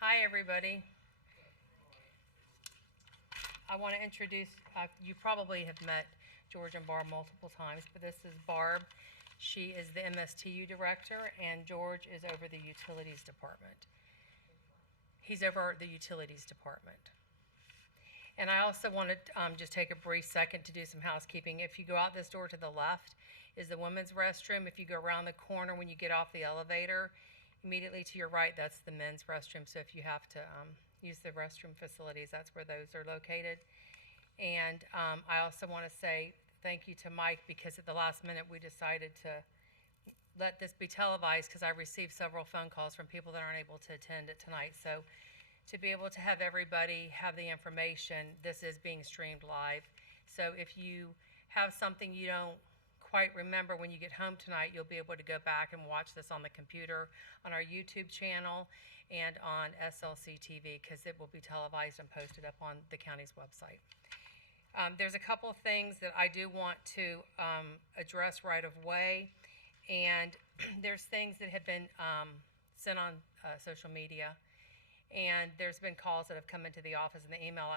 Hi, everybody. I want to introduce, you probably have met George and Barb multiple times, but this is Barb. She is the MSTU director, and George is over the utilities department. He's over the utilities department. And I also want to just take a brief second to do some housekeeping. If you go out this door to the left is the women's restroom. If you go around the corner when you get off the elevator, immediately to your right, that's the men's restroom. So if you have to use the restroom facilities, that's where those are located. And I also want to say thank you to Mike, because at the last minute we decided to let this be televised because I received several phone calls from people that aren't able to attend it tonight. So to be able to have everybody have the information, this is being streamed live. So if you have something you don't quite remember when you get home tonight, you'll be able to go back and watch this on the computer, on our YouTube channel, and on SLC TV, because it will be televised and posted up on the county's website. There's a couple of things that I do want to address right away, and there's things that have been sent on social media, and there's been calls that have come into the office and the email.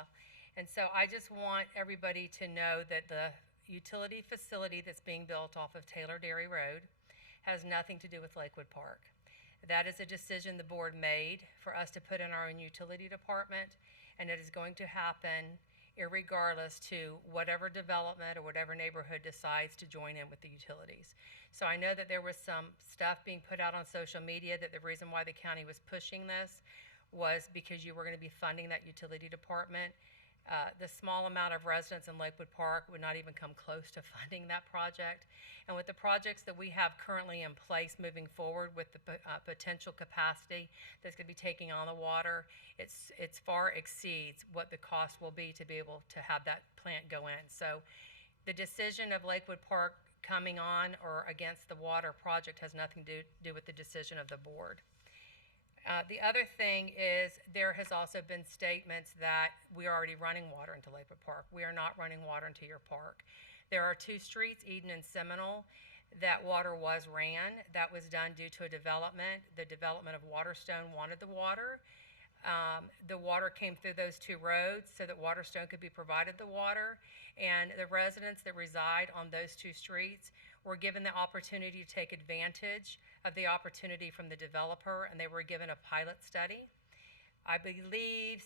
And so I just want everybody to know that the utility facility that's being built off of Taylor Dairy Road has nothing to do with Lakewood Park. That is a decision the board made for us to put in our own utility department, and it is going to happen irregardless to whatever development or whatever neighborhood decides to join in with the utilities. So I know that there was some stuff being put out on social media that the reason why the county was pushing this was because you were going to be funding that utility department. The small amount of residents in Lakewood Park would not even come close to funding that project. And with the projects that we have currently in place moving forward with the potential capacity that's going to be taking on the water, it's far exceeds what the cost will be to be able to have that plant go in. So the decision of Lakewood Park coming on or against the water project has nothing to do with the decision of the board. The other thing is there has also been statements that we are already running water into Lakewood Park. We are not running water into your park. There are two streets, Eden and Seminole, that water was ran. That was done due to a development. The development of Waterstone wanted the water. The water came through those two roads so that Waterstone could be provided the water. And the residents that reside on those two streets were given the opportunity to take advantage of the opportunity from the developer, and they were given a pilot study. I believe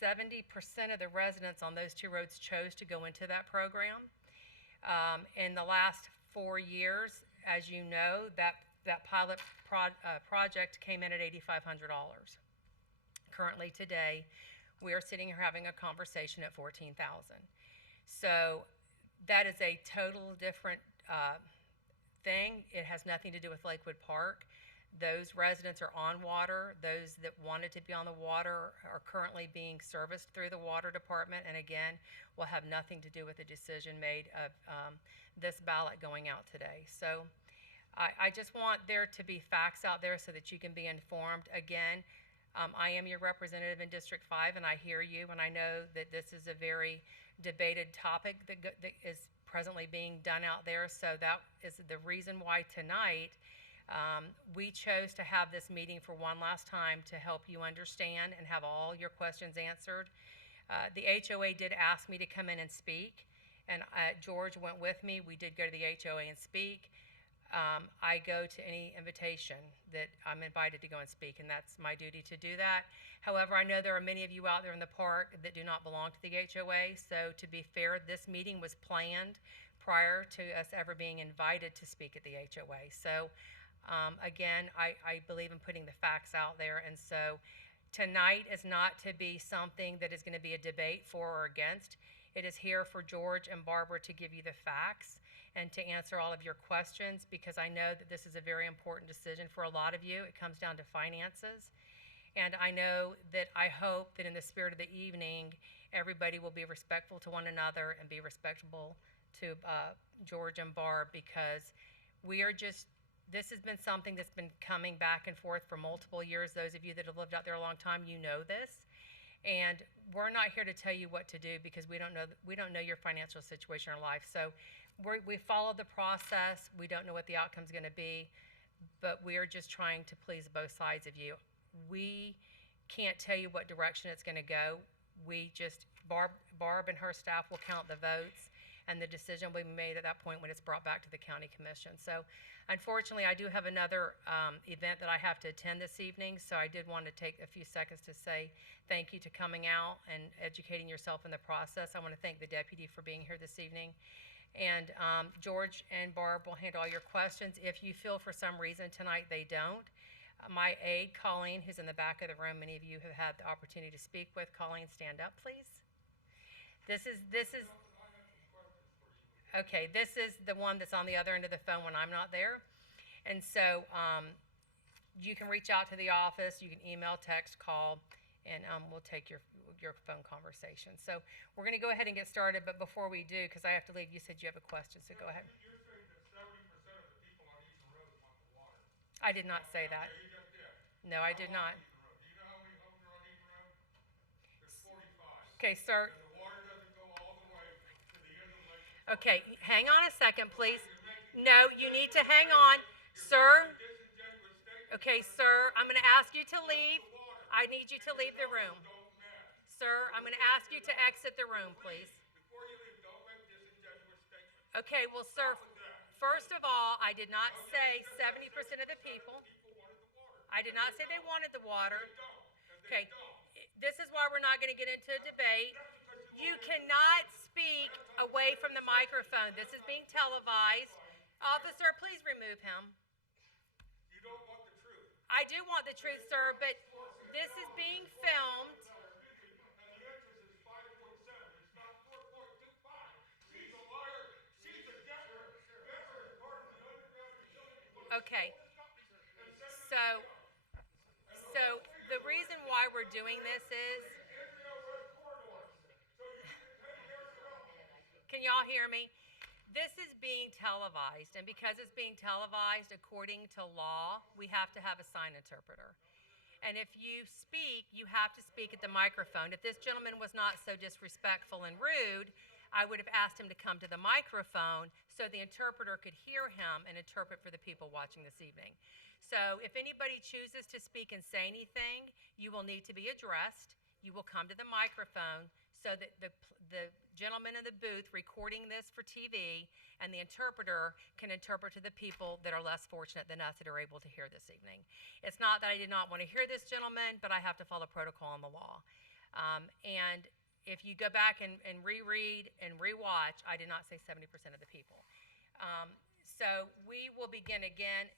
70% of the residents on those two roads chose to go into that program. In the last 4 years, as you know, that pilot project came in at $8,500. Currently today, we are sitting here having a conversation at $14,000. So that is a total different thing. It has nothing to do with Lakewood Park. Those residents are on water. Those that wanted to be on the water are currently being serviced through the water department, and again, will have nothing to do with the decision made of this ballot going out today. So I just want there to be facts out there so that you can be informed. Again, I am your representative in District 5, and I hear you, and I know that this is a very debated topic that is presently being done out there. So that is the reason why tonight we chose to have this meeting for one last time to help you understand and have all your questions answered. The HOA did ask me to come in and speak, and George went with me. We did go to the HOA and speak. I go to any invitation that I'm invited to go and speak, and that's my duty to do that. However, I know there are many of you out there in the park that do not belong to the HOA, so to be fair, this meeting was planned prior to us ever being invited to speak at the HOA. So again, I believe in putting the facts out there, and so tonight is not to be something that is going to be a debate for or against. It is here for George and Barbara to give you the facts and to answer all of your questions, because I know that this is a very important decision for a lot of you. It comes down to finances. And I know that I hope that in the spirit of the evening, everybody will be respectful to one another and be respectable to George and Barb, because we are just, this has been something that's been coming back and forth for multiple years. Those of you that have lived out there a long time, you know this. And we're not here to tell you what to do, because we don't know your financial situation or life. So we follow the process. We don't know what the outcome is going to be, but we are just trying to please both sides of you. We can't tell you what direction it's gonna go. We just, Barb and her staff will count the votes, and the decision will be made at that point when it's brought back to the county commission. So unfortunately, I do have another event that I have to attend this evening, so I did want to take a few seconds to say thank you to coming out and educating yourself in the process. I want to thank the deputy for being here this evening. And George and Barb will handle all your questions. If you feel for some reason tonight they don't, my aide, Colleen, who's in the back of the room, many of you have had the opportunity to speak with. Colleen, stand up, please. This is okay, this is the one that's on the other end of the phone when I'm not there. And so you can reach out to the office, you can email, text, call, and we'll take your phone conversation. So we're going to go ahead and get started, but before we do, because I have to leave, you said you have a question, so go ahead. You're saying that 70% of the people on Eden Road want the water. I did not say that. Yeah, you just did. No, I did not. Eden Road. Do you know how many homes are on Eden Road? There's 45. Okay, sir. And the water doesn't go all the way to the end of Lake. Okay, hang on a second, please. No, you need to hang on. Sir? Okay, sir, I'm going to ask you to leave. I need you to leave the room. Sir, I'm going to ask you to exit the room, please. Before you leave, don't make disingenuous statements. Okay, well, sir, first of all, I did not say 70% of the people. I did not say they wanted the water. Okay, this is why we're not going to get into a debate. You cannot speak away from the microphone. This is being televised. Officer, please remove him. You don't want the truth. I do want the truth, sir, but this is being filmed. And the entrance is 5.7. It's not 4.25. She's a liar. She's a debtor. Debtor is part of the underground utility. Okay. So the reason why we're doing this is, can y'all hear me? This is being televised, and because it's being televised according to law, we have to have a sign interpreter. And if you speak, you have to speak at the microphone. If this gentleman was not so disrespectful and rude, I would have asked him to come to the microphone so the interpreter could hear him and interpret for the people watching this evening. So if anybody chooses to speak and say anything, you will need to be addressed. You will come to the microphone so that the gentleman in the booth recording this for TV and the interpreter can interpret to the people that are less fortunate than us that are able to hear this evening. It's not that I did not want to hear this gentleman, but I have to follow protocol and the law. And if you go back and reread and rewatch, I did not say 70% of the people. So we will begin again.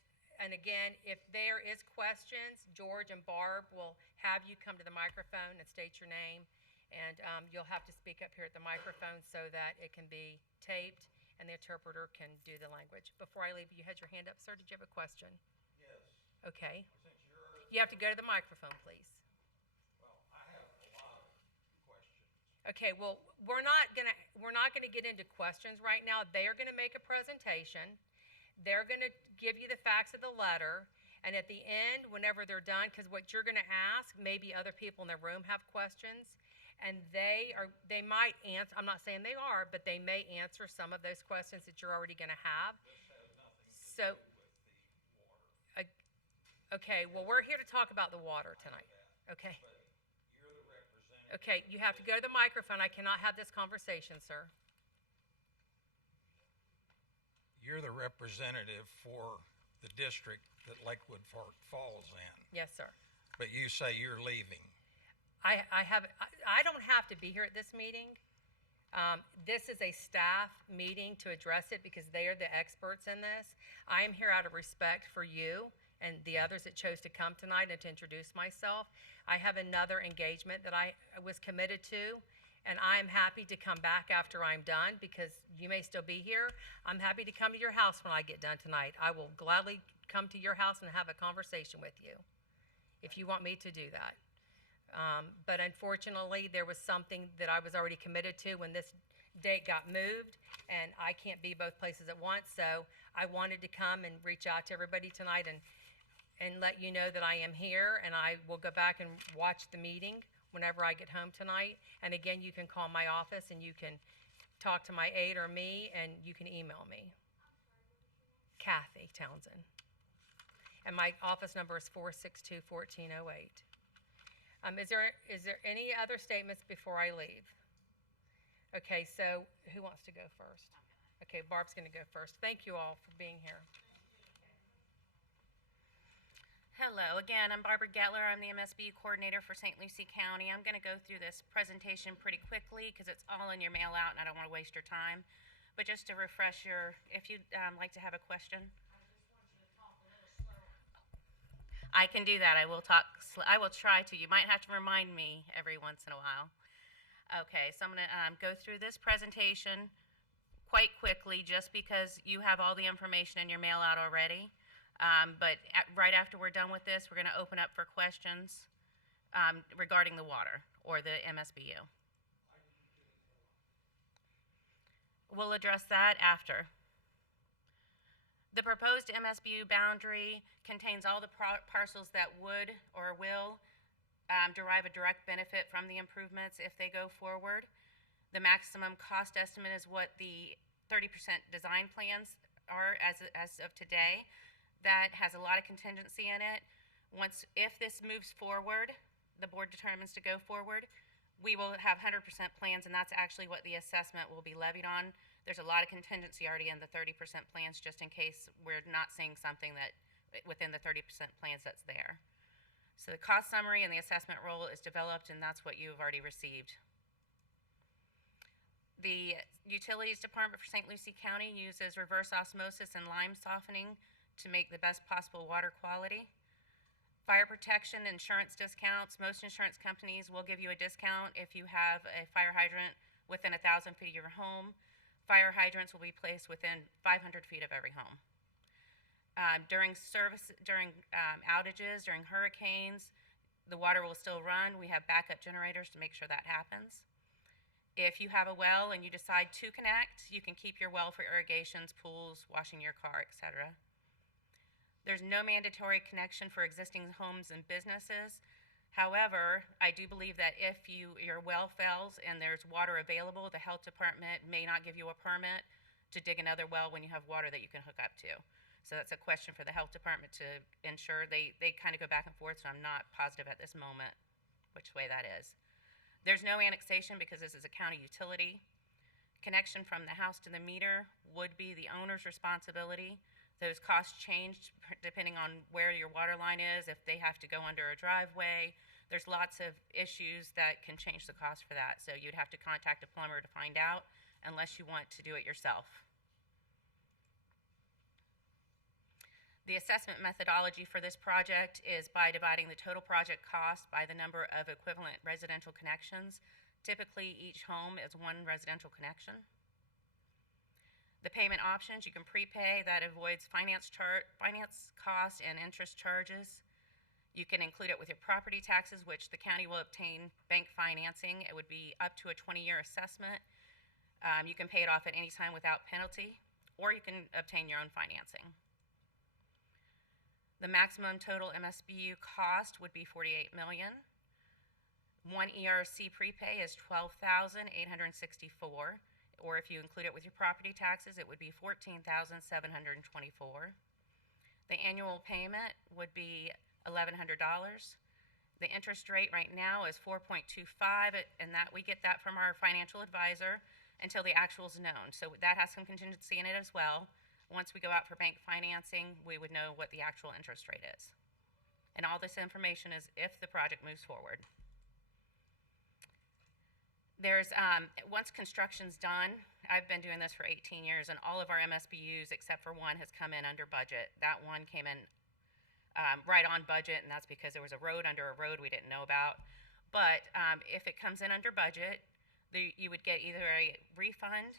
And again, if there is questions, George and Barb will have you come to the microphone and state your name. And you'll have to speak up here at the microphone so that it can be taped and the interpreter can do the language. Before I leave, you had your hand up, sir. Did you have a question? Yes. Okay. You have to go to the microphone, please. Well, I have a lot of questions. Okay, well, we're not gonna get into questions right now. They are gonna make a presentation. They're gonna give you the facts of the letter. And at the end, whenever they're done, because what you're gonna ask, maybe other people in the room have questions. And they might answer, I'm not saying they are, but they may answer some of those questions that you're already gonna have. This has nothing to do with the water. Okay, well, we're here to talk about the water tonight, okay? But you're the representative. Okay, you have to go to the microphone. I cannot have this conversation, sir. You're the representative for the district that Lakewood falls in. Yes, sir. But you say you're leaving. I don't have to be here at this meeting. This is a staff meeting to address it because they are the experts in this. I am here out of respect for you and the others that chose to come tonight and to introduce myself. I have another engagement that I was committed to, and I'm happy to come back after I'm done because you may still be here. I'm happy to come to your house when I get done tonight. I will gladly come to your house and have a conversation with you if you want me to do that. But unfortunately, there was something that I was already committed to when this date got moved, and I can't be both places at once. So I wanted to come and reach out to everybody tonight and let you know that I am here, and I will go back and watch the meeting whenever I get home tonight. And again, you can call my office, and you can talk to my aide or me, and you can email me. Kathy Townsend. And my office number is 462-1408. Is there any other statements before I leave? Okay, so who wants to go first? Okay, Barb's going to go first. Thank you all for being here. Hello, again, I'm Barbara Gettler. I'm the MSBU coordinator for St. Lucie County. I'm going to go through this presentation pretty quickly because it's all in your mail out and I don't want to waste your time. But just to refresh if you'd like to have a question. I can do that. I will I will try to. You might have to remind me every once in a while. Okay, so I'm going to go through this presentation quite quickly just because you have all the information in your mail out already. Right after we're done with this, we're going to open up for questions regarding the water or the MSBU. We'll address that after. The proposed MSBU boundary contains all the parcels that would or will derive a direct benefit from the improvements if they go forward. The maximum cost estimate is what the 30% design plans are as of today. That has a lot of contingency in it. If this moves forward, the board determines to go forward, we will have 100% plans, and that's actually what the assessment will be levied on. There's a lot of contingency already in the 30% plans just in case we're not seeing something that within the 30% plans that's there. So the cost summary and the assessment roll is developed, and that's what you've already received. The Utilities Department for St. Lucie County uses reverse osmosis and lime softening to make the best possible water quality. Fire protection insurance discounts. Most insurance companies will give you a discount if you have a fire hydrant within 1,000 feet of your home. Fire hydrants will be placed within 500 feet of every home. During outages, during hurricanes, the water will still run. We have backup generators to make sure that happens. If you have a well and you decide to connect, you can keep your well for irrigations, pools, washing your car, etc. There's no mandatory connection for existing homes and businesses. However, I do believe that if your well fails and there's water available, the health department may not give you a permit to dig another well when you have water that you can hook up to. So that's a question for the health department to ensure. They kind of go back and forth, so I'm not positive at this moment which way that is. There's no annexation because this is a county utility. Connection from the house to the meter would be the owner's responsibility. Those costs change depending on where your water line is, if they have to go under a driveway. There's lots of issues that can change the cost for that. So you'd have to contact a plumber to find out unless you want to do it yourself. The assessment methodology for this project is by dividing the total project cost by the number of equivalent residential connections. Typically, each home is one residential connection. The payment options, you can prepay. That avoids finance costs and interest charges. You can include it with your property taxes, which the county will obtain bank financing. It would be up to a 20-year assessment. You can pay it off at any time without penalty, or you can obtain your own financing. The maximum total MSBU cost would be $48 million. One ERC prepay is $12,864. Or if you include it with your property taxes, it would be $14,724. The annual payment would be $1,100. The interest rate right now is 4.25, and that we get that from our financial advisor until the actual is known. So that has some contingency in it as well. Once we go out for bank financing, we would know what the actual interest rate is. And all this information is if the project moves forward. There's, once construction's done, I've been doing this for 18 years, and all of our MSBUs, except for one, has come in under budget. That one came in right on budget, and that's because there was a road under a road we didn't know about. But if it comes in under budget, you would get either a refund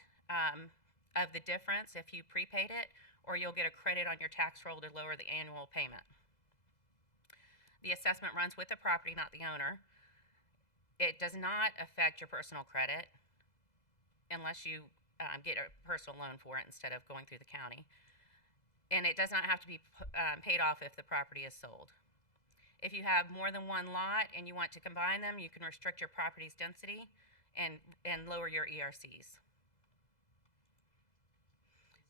of the difference if you prepaid it, or you'll get a credit on your tax roll to lower the annual payment. The assessment runs with the property, not the owner. It does not affect your personal credit unless you get a personal loan for it instead of going through the county. And it does not have to be paid off if the property is sold. If you have more than one lot and you want to combine them, you can restrict your property's density and lower your ERCs.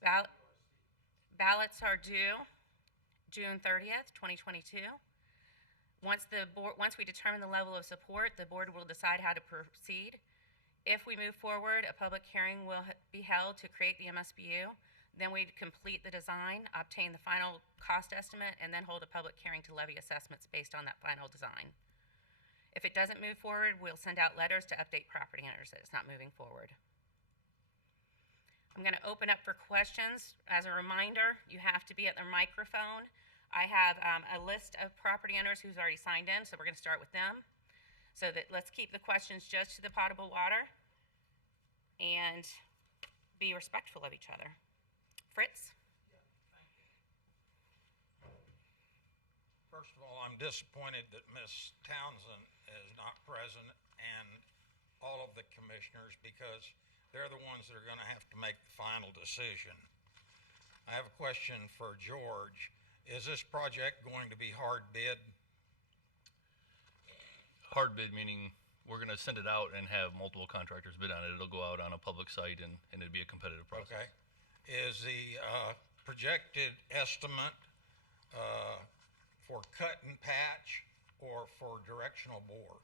Ballots are due June 30th, 2022. Once we determine the level of support, the board will decide how to proceed. If we move forward, a public hearing will be held to create the MSBU. Then we'd complete the design, obtain the final cost estimate, and then hold a public hearing to levy assessments based on that final design. If it doesn't move forward, we'll send out letters to update property owners that it's not moving forward. I'm going to open up for questions. As a reminder, you have to be at the microphone. I have a list of property owners who's already signed in, so we're going to start with them. So that let's keep the questions just to the potable water and be respectful of each other. Fritz? First of all, I'm disappointed that Ms. Townsend is not present and all of the commissioners, because they're the ones that are going to have to make the final decision. I have a question for George. Is this project going to be hard bid? Hard bid meaning we're going to send it out and have multiple contractors bid on it. It'll go out on a public site and it'd be a competitive process. Okay. Is the projected estimate for cut and patch or for directional bore?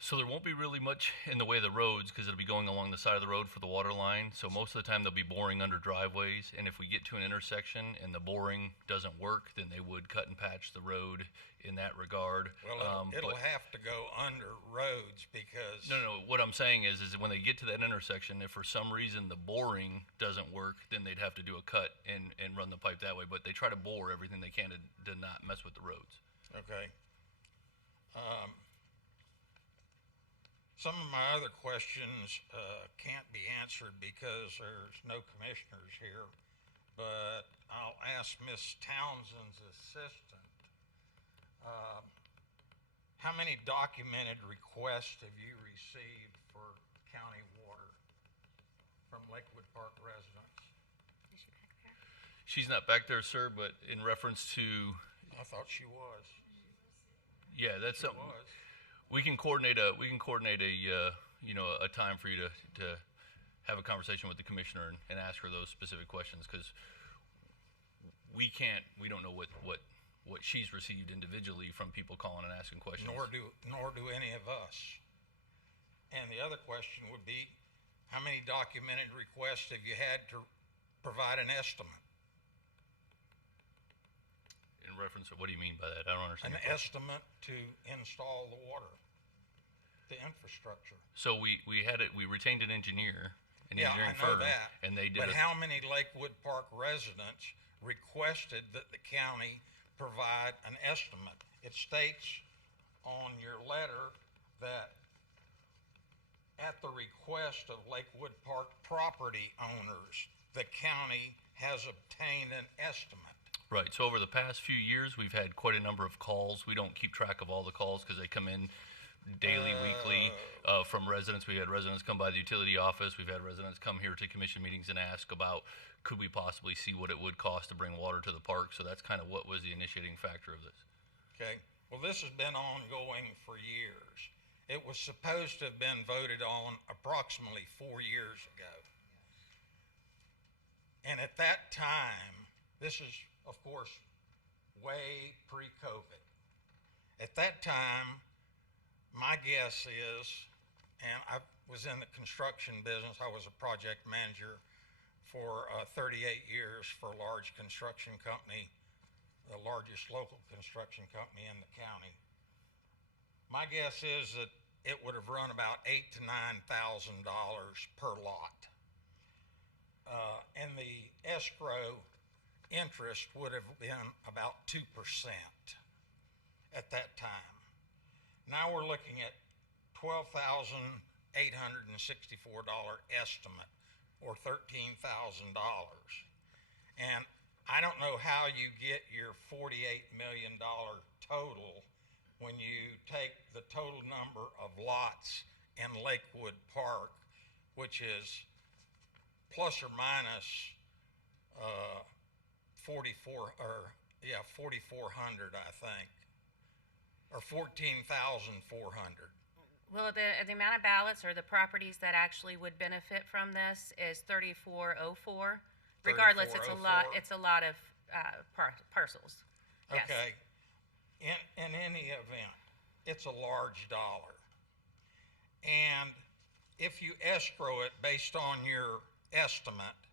So there won't be really much in the way of the roads because it'll be going along the side of the road for the water line. So most of the time they'll be boring under driveways. And if we get to an intersection and the boring doesn't work, then they would cut and patch the road in that regard. Well, it'll but- have to go under roads because. No, what I'm saying is when they get to that intersection, if for some reason the boring doesn't work, then they'd have to do a cut and run the pipe that way. But they try to bore everything they can to not mess with the roads. Okay. Some of my other questions can't be answered because there's no commissioners here, but I'll ask Miss Townsend's assistant. How many documented requests have you received for county water from Lakewood Park residents? Is she back there? She's not back there, sir, but in reference to, I thought she was. yeah, that's She something. was. We can coordinate a a time for you to have a conversation with the commissioner and ask her those specific questions because we don't know what she's received individually from people calling and asking questions. Nor do any of us. And the other question would be, how many documented requests have you had to provide an estimate? In reference to, what do you mean by that? I don't understand. An your question. estimate to install the water, the infrastructure. So we retained an engineer, an Yeah, engineering I know firm, that. and they did But a, how many Lakewood Park residents requested that the county provide an estimate? It states on your letter that at the request of Lakewood Park property owners, the county has obtained an estimate. right. So over the past few years, we've had quite a number of calls. We don't keep track of all the calls because they come in daily, weekly, from residents. We had residents come by the utility office. We've had residents come here to commission meetings and ask about, could we possibly see what it would cost to bring water to the park? So that's kind of what was the initiating factor of this. Okay, well, this has been ongoing for years. It was supposed to have been voted on approximately 4 years ago. And at that time, this is, of course, way pre-COVID. At that time, my guess is, and I was in the construction business, I was a project manager for 38 years for a large construction company, the largest local construction company in the county. My guess is that it would have run about $8,000 to $9,000 per lot. And the escrow interest would have been about 2% at that time. Now we're looking at $12,864 estimate, or $13,000. And I don't know how you get your $48 million total when you take the total number of lots in Lakewood Park, which is plus or minus 4,400, I think, or 14,400. Well, the amount of ballots or the properties that actually would benefit from this is 3404. Regardless, it's a lot. 3404. It's a lot of parcels. Yes. Okay. in any event, it's a large dollar. And if you escrow it based on your estimate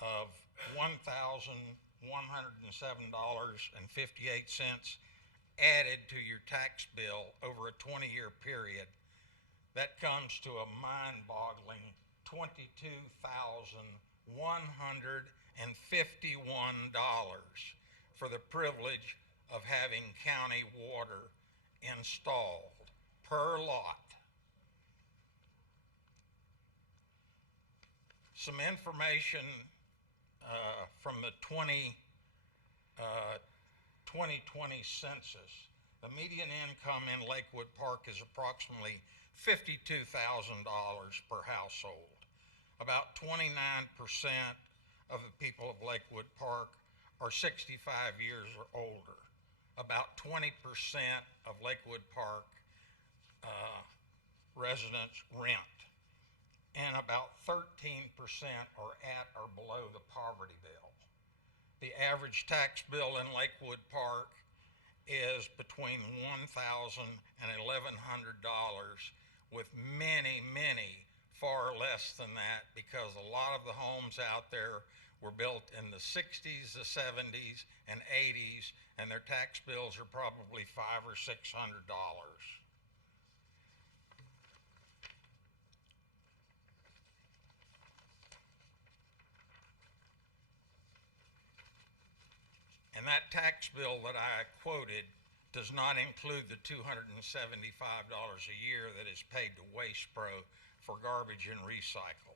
of $1,107.58 added to your tax bill over a 20-year period, that comes to a mind-boggling $22,151 for the privilege of having county water installed per lot. Some information from the 2020 census. The median income in Lakewood Park is approximately $52,000 per household. About 29% of the people of Lakewood Park are 65 years or older. About 20% of Lakewood Park residents rent, and about 13% are at or below the poverty bill. The average tax bill in Lakewood Park is between $1,000 and $1,100, with many, many far less than that, because a lot of the homes out there were built in the 60s, the 70s, and 80s, and their tax bills are probably $500 or $600. And that tax bill that I quoted does not include the $275 a year that is paid to Waste Pro for garbage and recycle.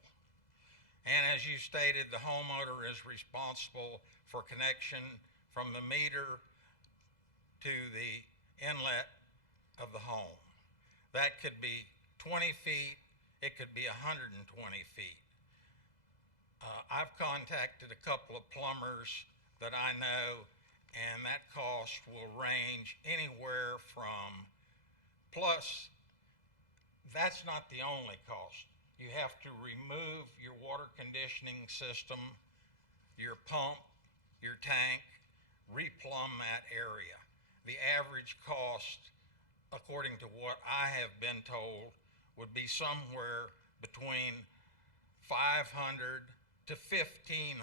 And as you stated, the homeowner is responsible for connection from the meter to the inlet of the home. That could be 20 feet, it could be 120 feet. I've contacted a couple of plumbers that I know, and that cost will range anywhere from, plus that's not the only cost. You have to remove your water conditioning system, your pump, your tank, replumb that area. The average cost, according to what I have been told, would be somewhere between $500 to $1,500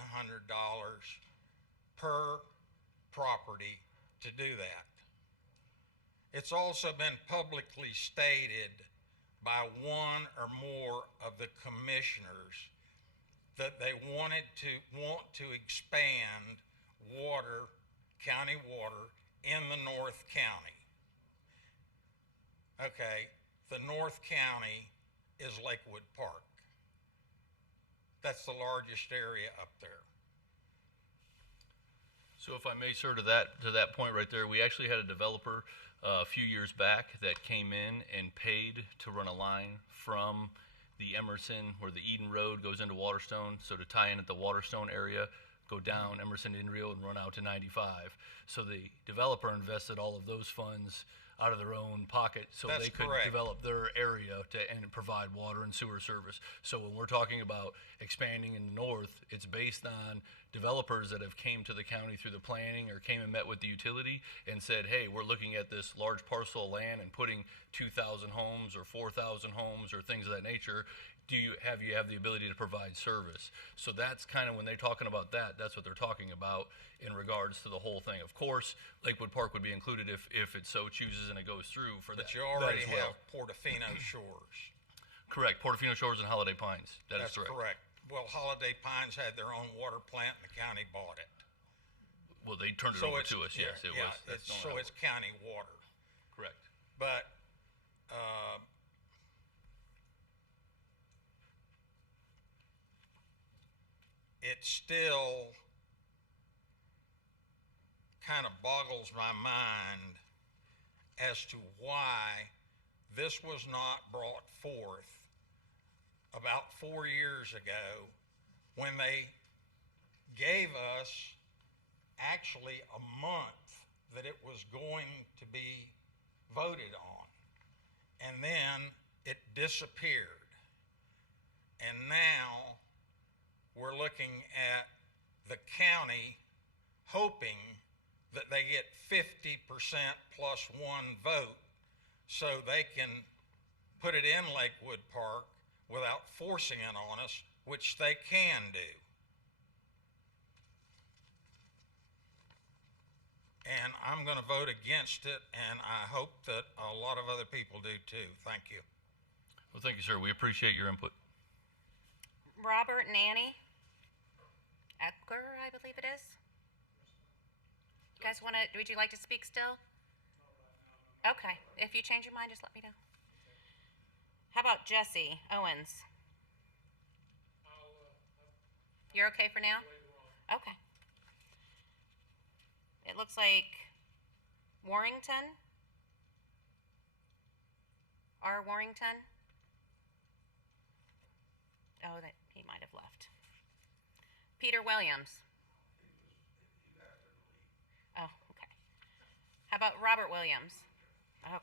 per property to do that. It's also been publicly stated by one or more of the commissioners that they want to expand water, county water, in the North County. Okay, the North County is Lakewood Park. That's the largest area up there. So if I may, sir, to that point right there, we actually had a developer a few years back that came in and paid to run a line from the Emerson, where the Eden Road goes into Waterstone, so to tie in at the Waterstone area, go down Emerson to Rio and run out to 95. So the developer invested all of those funds out of their own pocket so That's they could correct. develop their area and provide water and sewer service. So when we're talking about expanding in the north, it's based on developers that have came to the county through the planning or came and met with the utility and said, hey, we're looking at this large parcel of land and putting 2,000 homes or 4,000 homes or things of that nature. Do you have the ability to provide service? So that's kind of when they're talking about that, that's what they're talking about in regards to the whole thing. Of course, Lakewood Park would be included if it so chooses and it goes through for that. But you already that as well. have Portofino Shores. Correct. Portofino Shores and Holiday Pines. That's Is correct. Well, Holiday Pines had their own water plant, and the county bought it. Well, they turned it over to us. Yes, it was. That's so it's county water. correct. But it still kind of boggles my mind as to why this was not brought forth about 4 years ago, when they gave us actually a month that it was going to be voted on, and then it disappeared. And now we're looking at the county hoping that they get 50% plus one vote so they can put it in Lakewood Park without forcing it on us, which they can do. And I'm going to vote against it, and I hope that a lot of other people do too. Thank you. Well, thank you, sir. We appreciate your input. Robert and Annie Eckler, I believe it is. You guys would you like to speak still? Okay, if you change your mind, just let me know. How about Jesse Owens? You're okay for now? Okay. It looks like Warrington. R. Warrington. Oh, that he might have left. Peter Williams. Oh, okay. How about Robert Williams? Okay.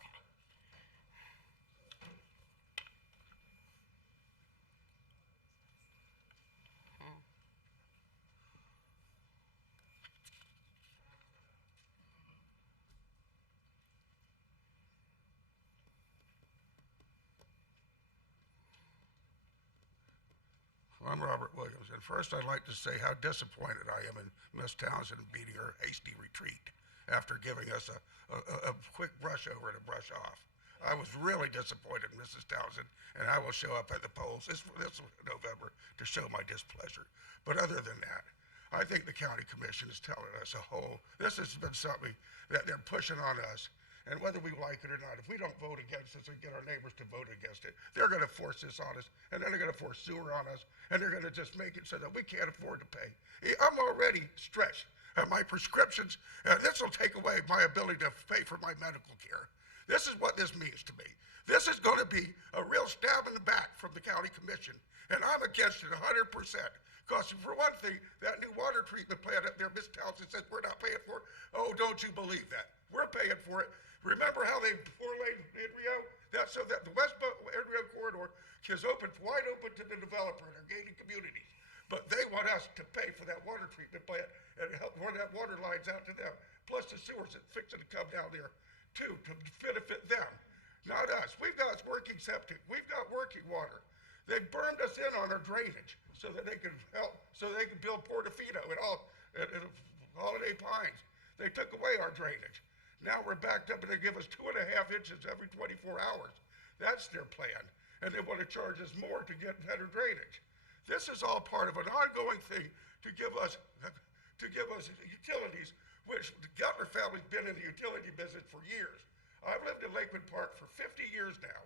I'm Robert Williams, and first I'd like to say how disappointed I am in Miss Townsend beating her hasty retreat after giving us a quick brush over to brush off. I was really disappointed in Mrs. Townsend, and I will show up at the polls this November to show my displeasure. But other than that, I think the county commission is telling us this has been something that they're pushing on us. And whether we like it or not, if we don't vote against this and get our neighbors to vote against it, they're going to force this on us, and then they're going to force sewer on us, and they're going to just make it so that we can't afford to pay. I'm already stretched at my prescriptions, and this will take away my ability to pay for my medical care. This is what this means to me. This is going to be a real stab in the back from the county commission, and I'm against it 100%. Because for one thing, that new water treatment plant up there, Miss Townsend says we're not paying for it. Oh, don't you believe that? We're paying for it. Remember how they four-laid in Rio? That's so that the West Rio corridor is wide open to the developer and their gated communities. But they want us to pay for that water treatment plant and help run that water lines out to them, plus the sewers that fixing to come down there too, to benefit them, not us. We've got working septic. We've got working water. They burned us in on our drainage so that they could build Portofino and Holiday Pines. They took away our drainage. Now we're backed up and they give us 2.5 inches every 24 hours. That's their plan. And they want to charge us more to get better drainage. This is all part of an ongoing thing to give us utilities, which the Gutler family's been in the utility business for years. I've lived in Lakewood Park for 50 years now.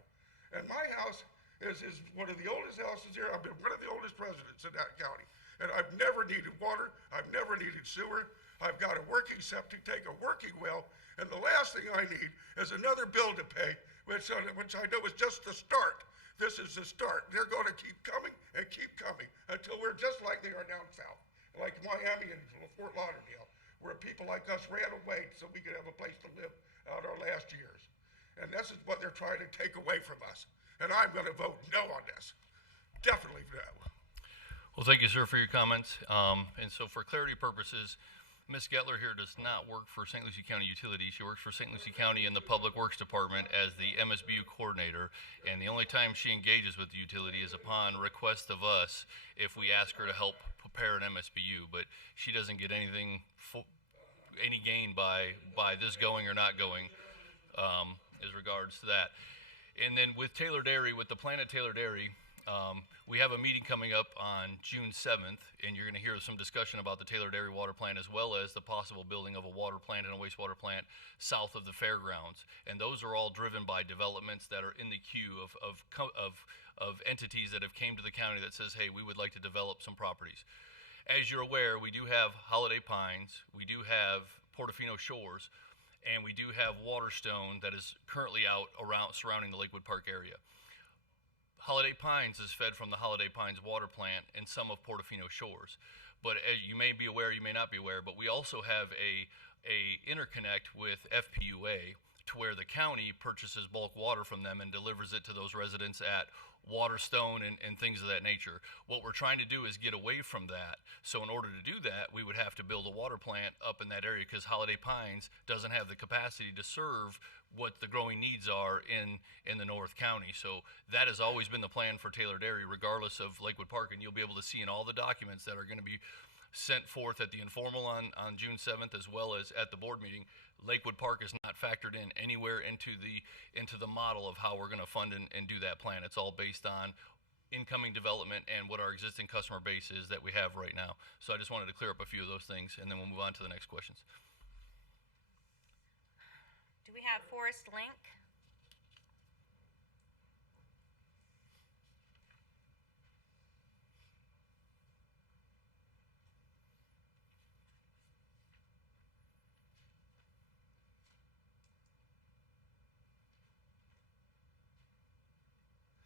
And my house is one of the oldest houses here. I've been one of the oldest residents in that county. And I've never needed water. I've never needed sewer. I've got a working septic tank, a working well, and the last thing I need is another bill to pay, which I know is just the start. This is the start. They're going to keep coming and keep coming until we're just like they are down south, like Miami and Fort Lauderdale, where people like us ran away so we could have a place to live out our last years. And this is what they're trying to take away from us. And I'm going to vote no on this. Definitely no. Well, thank you, sir, for your comments. And so for clarity purposes, Ms. Gettler here does not work for St. Lucie County Utilities. She works for St. Lucie County in the Public Works Department as the MSBU coordinator. And the only time she engages with the utility is upon request of us if we ask her to help prepare an MSBU. But she doesn't get anything, any gain by this going or not going as regards to that. And then with Taylor Dairy, with the plant at Taylor Dairy, we have a meeting coming up on June 7th, and you're going to hear some discussion about the Taylor Dairy water plant as well as the possible building of a water plant and a wastewater plant south of the fairgrounds. And those are all driven by developments that are in the queue of entities that have came to the county that says, hey, we would like to develop some properties. As you're aware, we do have Holiday Pines, we do have Portofino Shores, and we do have Waterstone that is currently out around surrounding the Lakewood Park area. Holiday Pines is fed from the Holiday Pines water plant and some of Portofino Shores. But as you may be aware, you may not be aware, but we also have a interconnect with FPUA to where the county purchases bulk water from them and delivers it to those residents at Waterstone and things of that nature. What we're trying to do is get away from that. So in order to do that, we would have to build a water plant up in that area because Holiday Pines doesn't have the capacity to serve what the growing needs are in the North County. So that has always been the plan for Taylor Dairy, regardless of Lakewood Park, and you'll be able to see in all the documents that are going to be sent forth at the informal on June 7th, as well as at the board meeting. Lakewood Park is not factored in anywhere into the model of how we're going to fund and do that plan. It's all based on incoming development and what our existing customer base is that we have right now. So I just wanted to clear up a few of those things, and then we'll move on to the next questions. Do we have Forest Link?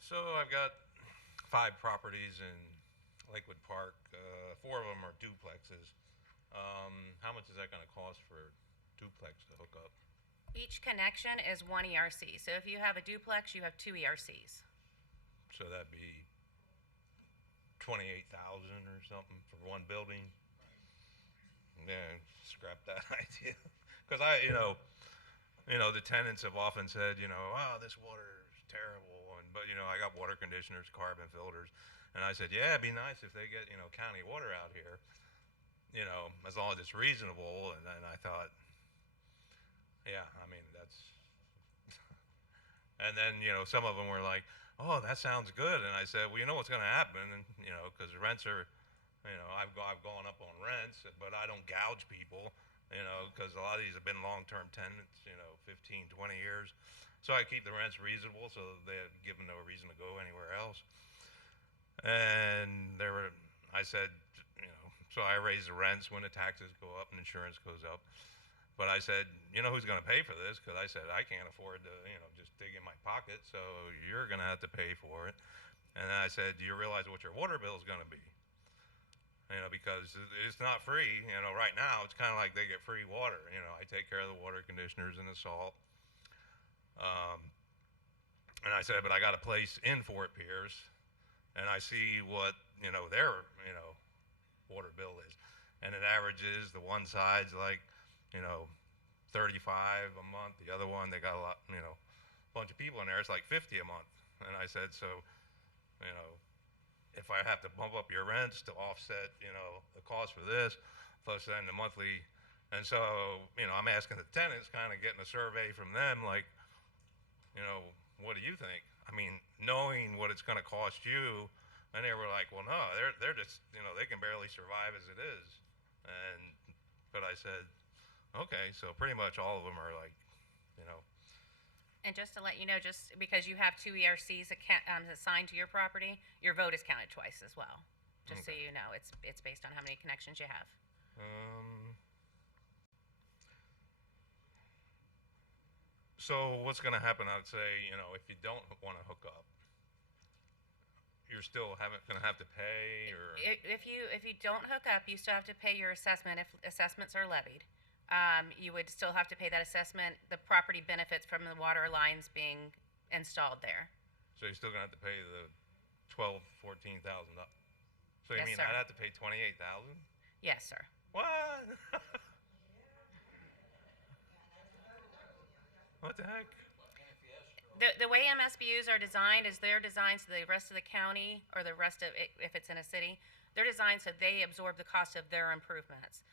So I've got 5 properties in Lakewood Park. 4 of them are duplexes. How much is that going to cost for duplex to hook up? Each connection is 1 ERC. So if you have a duplex, you have 2 ERCs. So that'd be 28,000 or something for one building. Yeah, scrap that idea. Because the tenants have often said, oh, this water is terrible. But I got water conditioners, carbon filters, and I said, yeah, it'd be nice if they get county water out here, as long as it's reasonable. And then I thought, yeah, I mean that's. And then some of them were like, oh, that sounds good, and I said, well, you know what's going to happen, and because rents are, I've gone up on rents, but I don't gouge people, because a lot of these have been long-term tenants, 15, 20 years. So I keep the rents reasonable, so they give them no reason to go anywhere else. And I said, so I raise the rents when the taxes go up and insurance goes up. But I said, who's going to pay for this? Because I said, I can't afford to, just dig in my pocket, so you're going to have to pay for it. And then I said, do you realize what your water bill is going to be? Because it's not free. Right now, it's kind of like they get free water. I take care of the water conditioners and the salt. And I said, but I got a place in Fort Pierce, and I see what their water bill is, and it averages, the one side's like 35 a month, the other one they got a lot, bunch of people in there, it's like 50 a month. And I said, so if I have to bump up your rents to offset the cost for this, plus then the monthly. And so I'm asking the tenants, kind of getting a survey from them, like, what do you think? I mean, knowing what it's going to cost you, and they were like, well, no, they're just, they can barely survive as it is. But I said, okay, so pretty much all of them are like, And just to let you know, just because you have 2 ERCs assigned to your property, your vote is counted twice as well. Just so you know, it's based on how many connections you have. So what's going to happen, I'd say, if you don't want to hook up, you're still going to have to pay, or? If you don't hook up, you still have to pay your assessment if assessments are levied. You would still have to pay that assessment. The property benefits from the water lines being installed there. So you're still going to have to pay the $12,000, $14,000. So you Yes, mean sir. I'd have to pay $28,000? Yes, sir. What? What the heck? The way MSBU's are designed is they're designed so the rest of the county, or the rest of it, if it's in a city, they're designed so they absorb the cost of their improvements.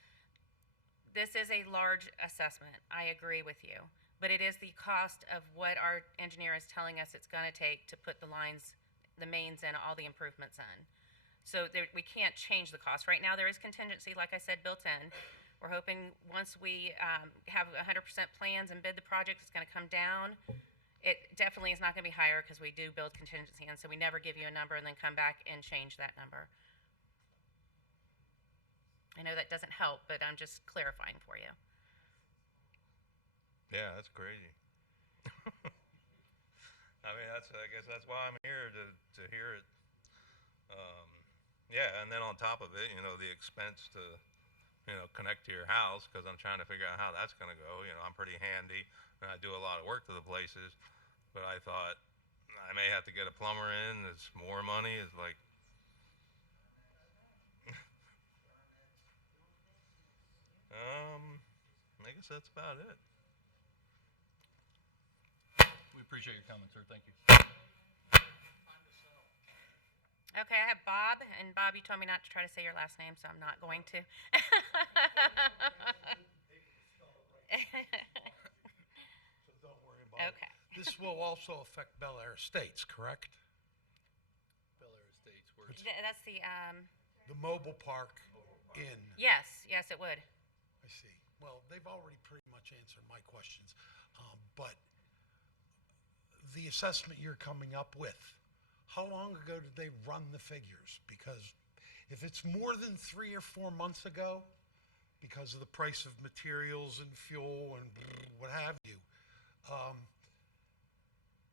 This is a large assessment. I agree with you. But it is the cost of what our engineer is telling us it's going to take to put the lines, the mains in, all the improvements in. So we can't change the cost. Right now, there is contingency, like I said, built in. We're hoping once we have 100% plans and bid the project, it's going to come down. It definitely is not going to be higher because we do build contingency in, so we never give you a number and then come back and change that number. I know that doesn't help, but I'm just clarifying for you. Yeah, that's crazy. I mean, I guess that's why I'm here to hear it. Yeah, and then on top of it, the expense to, connect to your house, because I'm trying to figure out how that's going to go. I'm pretty handy. and I do a lot of work to the places. But I thought I may have to get a plumber in. It's more money. It's like, I guess that's about it. We appreciate your comments, sir. Thank you. Okay, I have Bob, and Bob, you told me not to try to say your last name, so I'm not going to. So don't worry about Okay. it. This will also affect Bel Air Estates, correct? Bel Air Estates, where That's the, The mobile park in, yes, it would. I see. Well, they've already pretty much answered my questions. But the assessment you're coming up with, how long ago did they run the figures? Because if it's more than 3 or 4 months ago, because of the price of materials and fuel and what have you,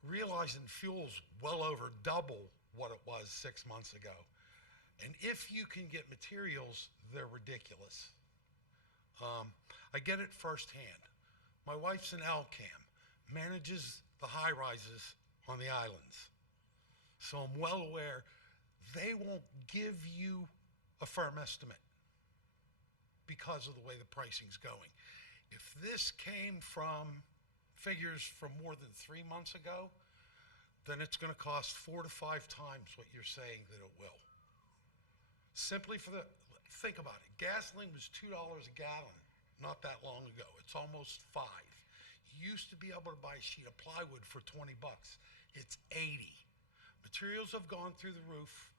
realizing fuel's well over double what it was 6 months ago. And if you can get materials, they're ridiculous. I get it firsthand. My wife's in Alcam, manages the high rises on the islands. So I'm well aware they won't give you a firm estimate because of the way the pricing's going. If this came from figures from more than 3 months ago, then it's going to cost 4 to 5 times what you're saying that it will. Simply for think about it. Gasoline was $2 a gallon not that long ago. It's almost 5. You used to be able to buy a sheet of plywood for 20 bucks. It's 80. Materials have gone through the roof.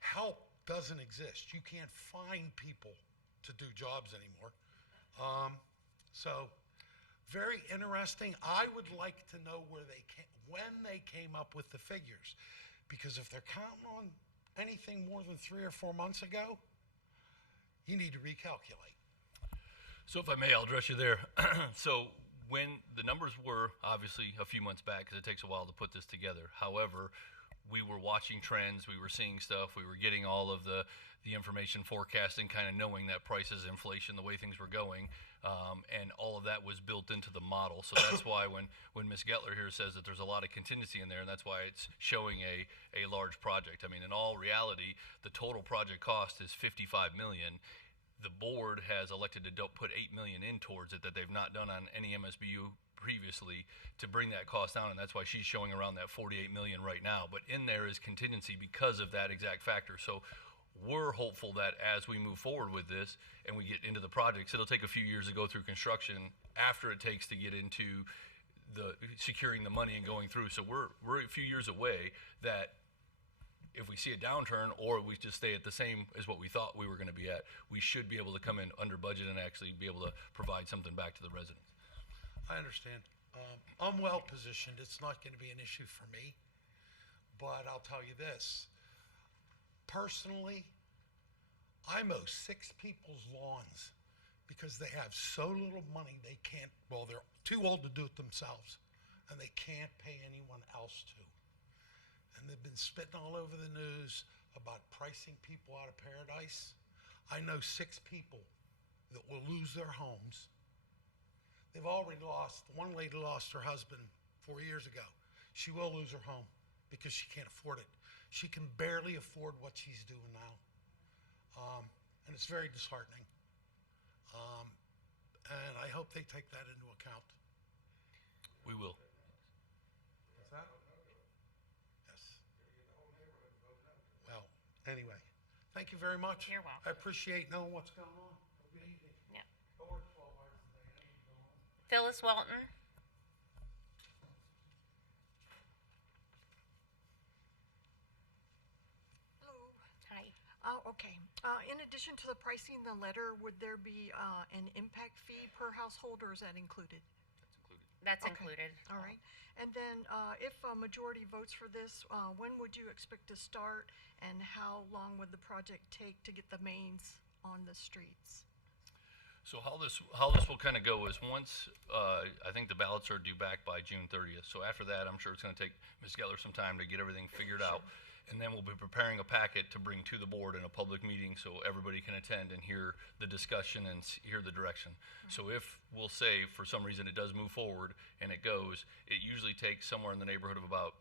Help doesn't exist. You can't find people to do jobs anymore. So very interesting. I would like to know when they came up with the figures, because if they're counting on anything more than 3 or 4 months ago, you need to recalculate. So if I may, I'll address you there. So when the numbers were obviously a few months back, because it takes a while to put this together. However, we were watching trends, we were seeing stuff, we were getting all of the information forecasting, kind of knowing that prices, inflation, the way things were going, and all of that was built into the model. So that's why when Ms. Gettler here says that there's a lot of contingency in there, and that's why it's showing a large project. I mean, in all reality, the total project cost is $55 million. The board has elected to put $8 million in towards it that they've not done on any MSBU previously to bring that cost down, and that's why she's showing around that $48 million right now. But in there is contingency because of that exact factor. So we're hopeful that as we move forward with this and we get into the projects, it'll take a few years to go through construction after it takes to get into the securing the money and going through. So we're a few years away that if we see a downturn or we just stay at the same as what we thought we were going to be at, we should be able to come in under budget and actually be able to provide something back to the residents. I understand. I'm well positioned. It's not going to be an issue for me. But I'll tell you this. Personally, I mow 6 people's lawns because they have so little money they can't, well, they're too old to do it themselves, and they can't pay anyone else to. And they've been spitting all over the news about pricing people out of paradise. I know 6 people that will lose their homes. They've already lost, one lady lost her husband 4 years ago. She will lose her home because she can't afford it. She can barely afford what she's doing now. And it's very disheartening. And I hope they take that into account. We will. What's that? Yes. Well, anyway, thank you very much. You're welcome. I appreciate knowing what's going on. Have a good evening. Yeah. I work 12 hours a day. I need to go home. Phyllis Walton. Hello. Hi. Okay. In addition to the pricing in the letter, would there be an impact fee per household, or is that included? That's Okay. included. All right. And then if a majority votes for this, when would you expect to start, and how long would the project take to get the mains on the streets? So how this will kind of go is once I think the ballots are due back by June 30th. So after that, I'm sure it's going to take Ms. Gettler some time to get everything figured out. And then we'll be preparing a packet to bring to the board in a public meeting so everybody can attend and hear the discussion and hear the direction. So if, we'll say, for some reason it does move forward and it goes, it usually takes somewhere in the neighborhood of about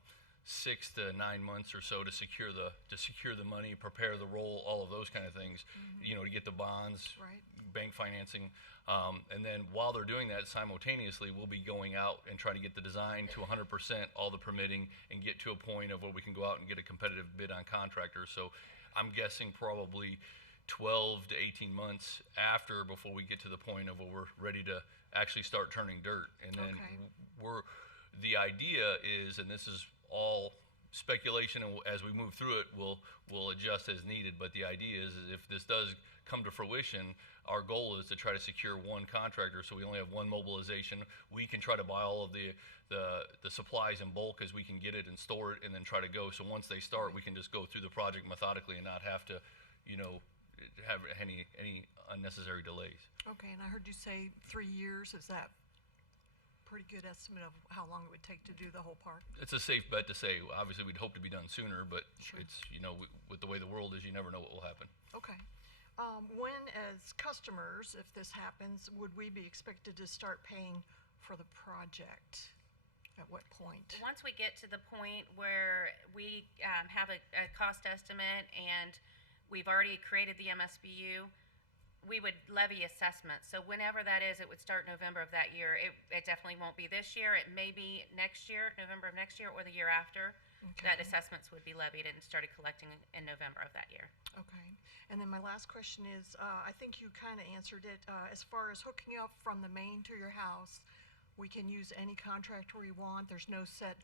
6 to 9 months or so to secure the money, prepare the roll, all of those kind of things, you know, to get the bonds, Right. bank financing. And then while they're doing that, simultaneously, we'll be going out and trying to get the design to 100%, all the permitting, and get to a point of where we can go out and get a competitive bid on contractors. So I'm guessing probably 12 to 18 months after before we get to the point of where we're ready to actually start turning dirt. And then Okay. the idea is, and this is all speculation, and as we move through it, we'll adjust as needed. But the idea is if this does come to fruition, our goal is to try to secure one contractor, so we only have one mobilization. We can try to buy all of the supplies in bulk as we can get it and store it, and then try to go. So once they start, we can just go through the project methodically and not have to, you know, have any unnecessary delays. Okay, and I heard you say 3 years. Is that pretty good estimate of how long it would take to do the whole park? It's a safe bet to say. Obviously, we'd hope to be done sooner, but Sure. it's, you know, with the way the world is, you never know what will happen. Okay. When, as customers, if this happens, would we be expected to start paying for the project? At what point? Once we get to the point where we have a cost estimate and we've already created the MSBU, we would levy assessment. So whenever that is, it would start November of that year. It definitely won't be this year. It may be next year, November of next year, or the year after. That assessments would be levied and started collecting in November of that year. Okay. And then my last question is, I think you kind of answered it. As far as hooking up from the main to your house, we can use any contractor we want. There's no set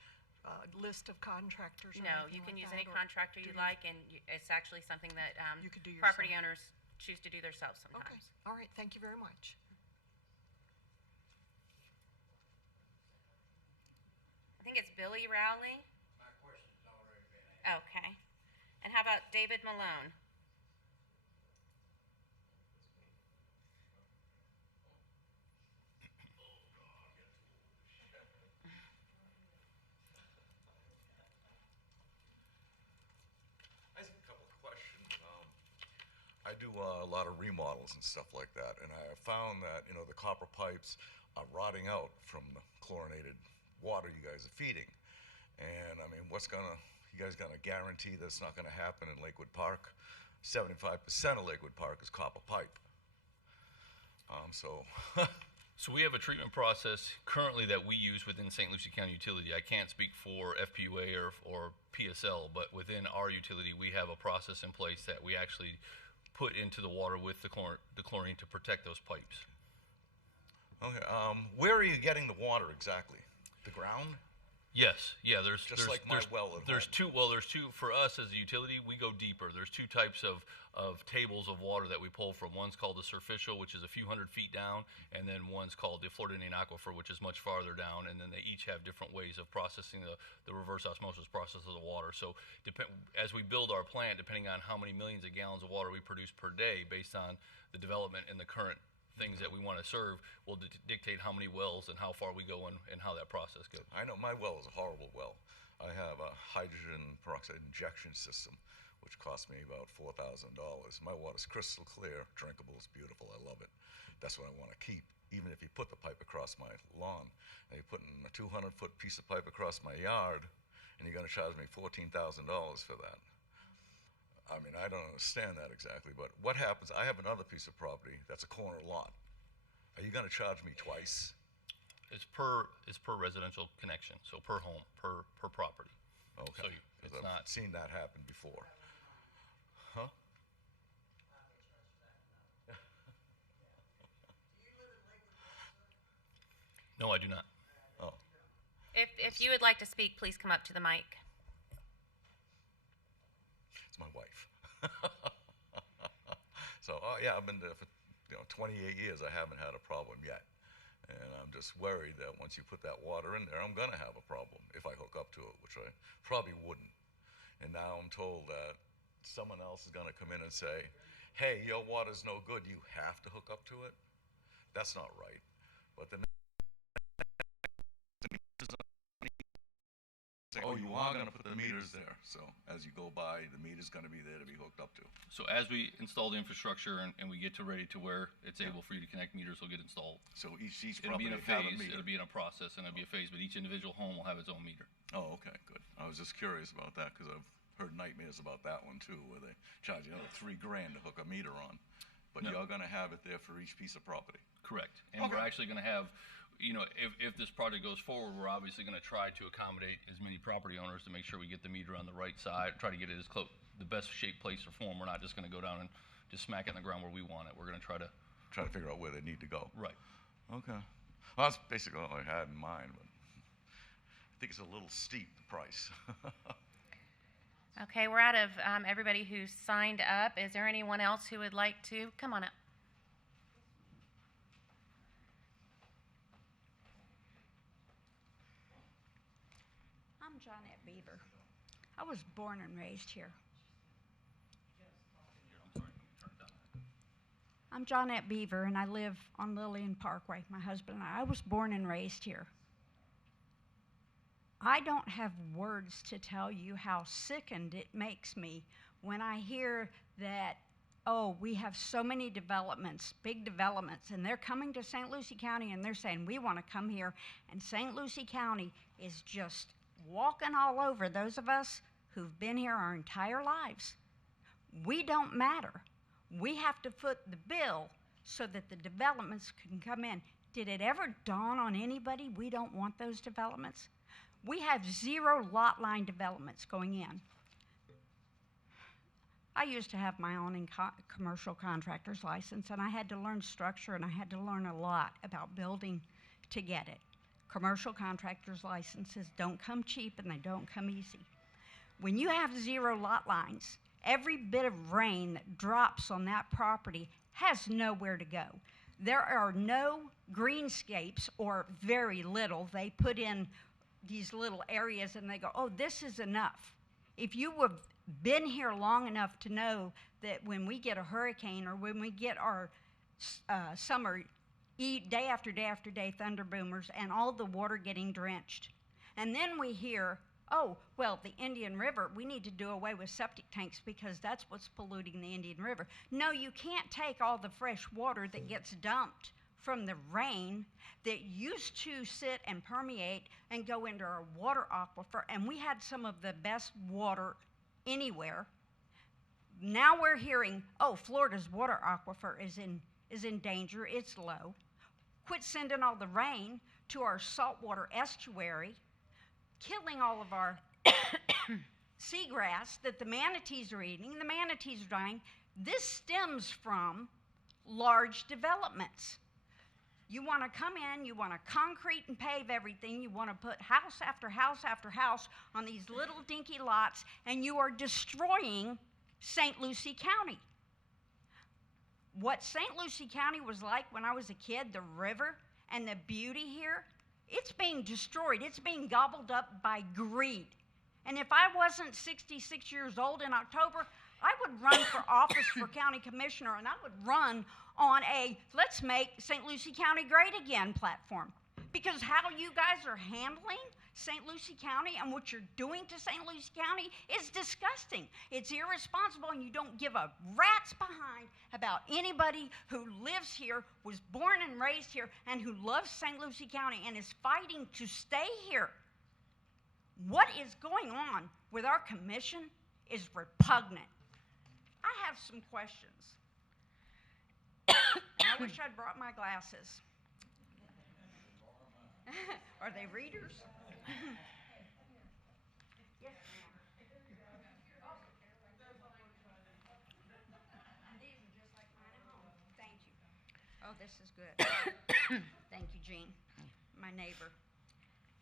list of contractors or No, anything you can like use that, any or contractor do you like, and it's actually something that You could do property yourself. owners choose to do themselves Okay. sometimes. All right. Thank you very much. I think it's Billy Rowley. My question's already been asked. Okay. And how about David Malone? I have a couple of questions. I do a lot of remodels and stuff like that, and I have found that, you know, the copper pipes are rotting out from the chlorinated water you guys are feeding. And I mean, you guys gonna guarantee that's not gonna happen in Lakewood Park? 75% of Lakewood Park is copper pipe. So So we have a treatment process currently that we use within St. Lucie County Utility. I can't speak for FPUA or PSL, but within our utility, we have a process in place that we actually put into the water with the chlorine to protect those pipes. okay, where are you getting the water exactly? The ground? Yes, yeah, there's Just like my well at there's home. there's two for us as a utility, we go deeper. There's two types of tables of water that we pull from. One's called the surficial, which is a few hundred feet down, and then one's called the Florida Indian Aquifer, which is much farther down, and then they each have different ways of processing the reverse osmosis process of the water. So as we build our plant, depending on how many millions of gallons of water we produce per day based on the development and the current things that we want to serve will dictate how many wells and how far we go and how that process goes. I know my well is a horrible well. I have a hydrogen peroxide injection system, which cost me about $4,000. My water's crystal clear, drinkable, it's beautiful, I love it. That's what I want to keep, even if you put the pipe across my lawn. And you're putting a 200-foot piece of pipe across my yard, and you're going to charge me $14,000 for that. I mean, I don't understand that exactly, but what happens, I have another piece of property that's a corner lot. Are you gonna charge me twice? It's per residential connection, so per home, per property. Okay, So because it's I've not, seen that happen before. Huh? no, I do not. Oh, If you would like to speak, please come up to the mic. it's my wife. So, yeah, I've been there for 28 years. I haven't had a problem yet. And I'm just worried that once you put that water in there, I'm gonna have a problem if I hook up to it, which I probably wouldn't. And now I'm told that someone else is gonna come in and say, hey, your water's no good, you have to hook up to it. That's not right. But the Say, oh, you are going to put the meters there. So as you go by, the meter's going to be there to be hooked up to. So as we install the infrastructure and we get to ready to where it's able for you to connect, meters will get installed. So each It'll be property in a will have a phase, meter. it'll be in a process, and it'll be a phase, but each individual home will have its own meter. Oh, okay, good. I was just curious about that because I've heard nightmares about that one too, where they charge you another $3,000 to hook a meter on. But No. you're going to have it there for each piece of property. Correct. And we're actually gonna have, if this project goes forward, we're obviously gonna try to accommodate as many property owners to make sure we get the meter on the right side, try to get it as close, the best shape, place, or form. We're not just gonna go down and just smack it in the ground where we want it. We're gonna try to, Try to figure out where they need to go. right. Okay. Well, that's basically all I had in mind, but I think it's a little steep, the price. Okay, we're out of everybody who signed up. Is there anyone else who would like to come on up? I'm Johnette Beaver. I was born and raised here. I'm Johnette Beaver, and I live on Lillian Parkway. My husband and I was born and raised here. I don't have words to tell you how sickened it makes me when I hear that, oh, we have so many developments, big developments, and they're coming to St. Lucie County and they're saying, we want to come here. And St. Lucie County is just walking all over those of us who've been here our entire lives. We don't matter. We have to foot the bill so that the developments can come in. Did it ever dawn on anybody we don't want those developments? We have 0 lot line developments going in. I used to have my own commercial contractor's license, and I had to learn structure, and I had to learn a lot about building to get it. Commercial contractor's licenses don't come cheap, and they don't come easy. When you have 0 lot lines, every bit of rain that drops on that property has nowhere to go. There are no greenscapes, or very little. They put in these little areas and they go, oh, this is enough. If you have been here long enough to know that when we get a hurricane or when we get our summer day after day after day thunder boomers and all the water getting drenched, and then we hear, oh, well, the Indian River, we need to do away with septic tanks because that's what's polluting the Indian River. No, you can't take all the fresh water that gets dumped from the rain that used to sit and permeate and go into our water aquifer, and we had some of the best water anywhere. Now we're hearing, oh, Florida's water aquifer is in danger, it's low. Quit sending all the rain to our saltwater estuary, killing all of our seagrass that the manatees are eating, the manatees are dying. This stems from large developments. You want to come in, you want to concrete and pave everything, you want to put house after house after house on these little dinky lots, and you are destroying St. Lucie County. What St. Lucie County was like when I was a kid, the river and the beauty here, it's being destroyed. It's being gobbled up by greed. And if I wasn't 66 years old in October, I would run for office for county commissioner, and I would run on a let's make St. Lucie County great again platform. Because how you guys are handling St. Lucie County and what you're doing to St. Lucie County is disgusting. It's irresponsible, and you don't give a rat's behind about anybody who lives here, was born and raised here, and who loves St. Lucie County and is fighting to stay here. What is going on with our commission is repugnant. I have some questions. I wish I'd brought my glasses. Are they readers? Yes, ma'am. These are just like mine at home. Thank you. Oh, this is good. Thank you, Jean, my neighbor.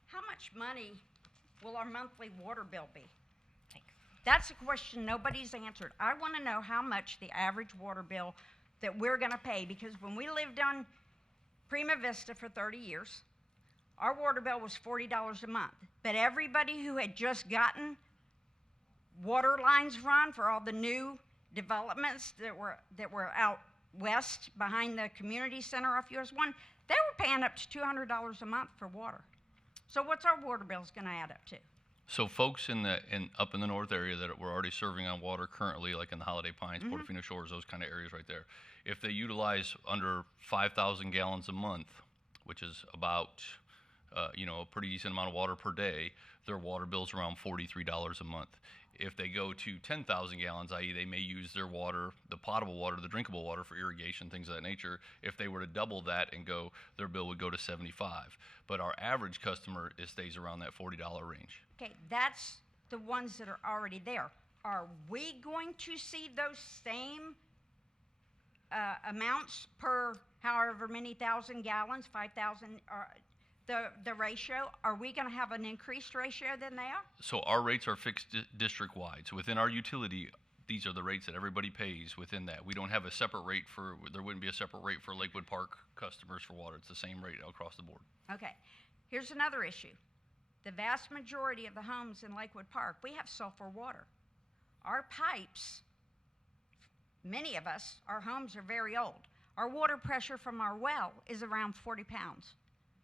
How much money will our monthly water bill be? That's a question nobody's answered. I want to know how much the average water bill that we're going to pay, because when we lived on Prima Vista for 30 years, our water bill was $40 a month. But everybody who had just gotten water lines run for all the new developments that were out west behind the community center off US 1, they were paying up to $200 a month for water. So what's our water bills going to add up to? So folks up in the north area that we're already serving on water currently, like in the Holiday Pines, Portofino Shores, those kind of areas right there, if they utilize under 5,000 gallons a month, which is about a pretty decent amount of water per day, their water bill's around $43 a month. If they go to 10,000 gallons, i.e. they may use their water, the potable water, the drinkable water for irrigation, things of that nature. If they were to double that and go, their bill would go to 75. But our average customer stays around that $40 range. Okay, that's the ones that are already there. Are we going to see those same amounts per however many thousand gallons, 5,000, the ratio? Are we going to have an increased ratio than they are? So our rates are fixed district-wide. So within our utility, these are the rates that everybody pays within that. We don't have a separate rate there wouldn't be a separate rate for Lakewood Park customers for water. It's the same rate across the board. Okay, here's another issue. The vast majority of the homes in Lakewood Park, we have sulfur water. Our pipes, many of us, our homes are very old. Our water pressure from our well is around 40 pounds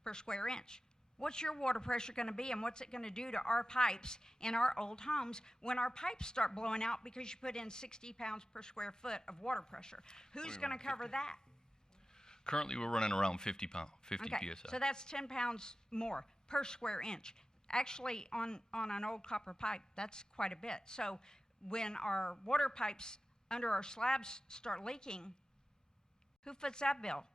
per square inch. What's your water pressure going to be, and what's it going to do to our pipes in our old homes when our pipes start blowing out because you put in 60 pounds per square foot of water pressure? Who's going to cover that? Currently, we're running around 50 Okay, PSI. so that's 10 pounds more per square inch. Actually, on an old copper pipe, that's quite a bit. So when our water pipes under our slabs start leaking, who foots that bill?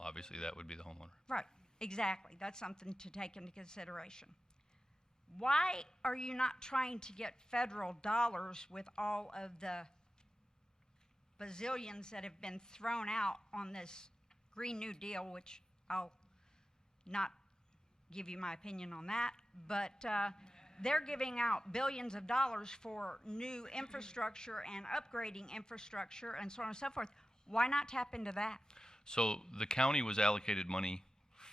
Obviously, that would be the homeowner. Right, exactly. That's something to take into consideration. Why are you not trying to get federal dollars with all of the bazillions that have been thrown out on this Green New Deal, which I'll not give you my opinion on that, but they're giving out billions of dollars for new infrastructure and upgrading infrastructure and so on and so forth. Why not tap into that? So the county was allocated money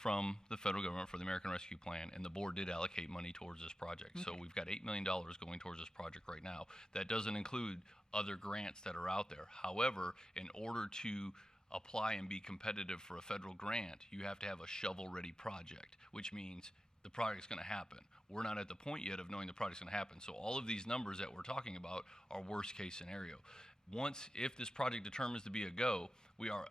from the federal government for the American Rescue Plan, and the board did allocate money towards this project. So we've got $8 million going towards this project right now. That doesn't include other grants that are out there. However, in order to apply and be competitive for a federal grant, you have to have a shovel-ready project, which means the project's going to happen. We're not at the point yet of knowing the project's going to happen. So all of these numbers that we're talking about are worst-case scenario. If this project determines to be a go, we are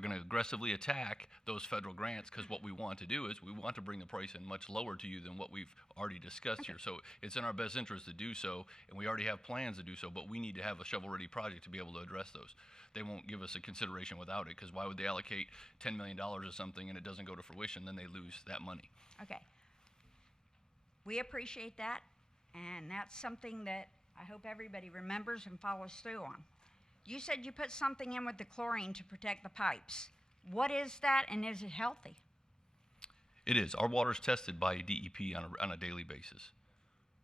going to aggressively attack those federal grants, because what we want to do is we want to bring the price in much lower to you than what we've already discussed here. So it's in our best interest to do so, and we already have plans to do so, but we need to have a shovel-ready project to be able to address those. They won't give us a consideration without it, because why would they allocate $10 million or something and it doesn't go to fruition? Then they lose that money. Okay. We appreciate that, and that's something that I hope everybody remembers and follows through on. You said you put something in with the chlorine to protect the pipes. What is that, and is it healthy? It is. Our water's tested by DEP on a daily basis.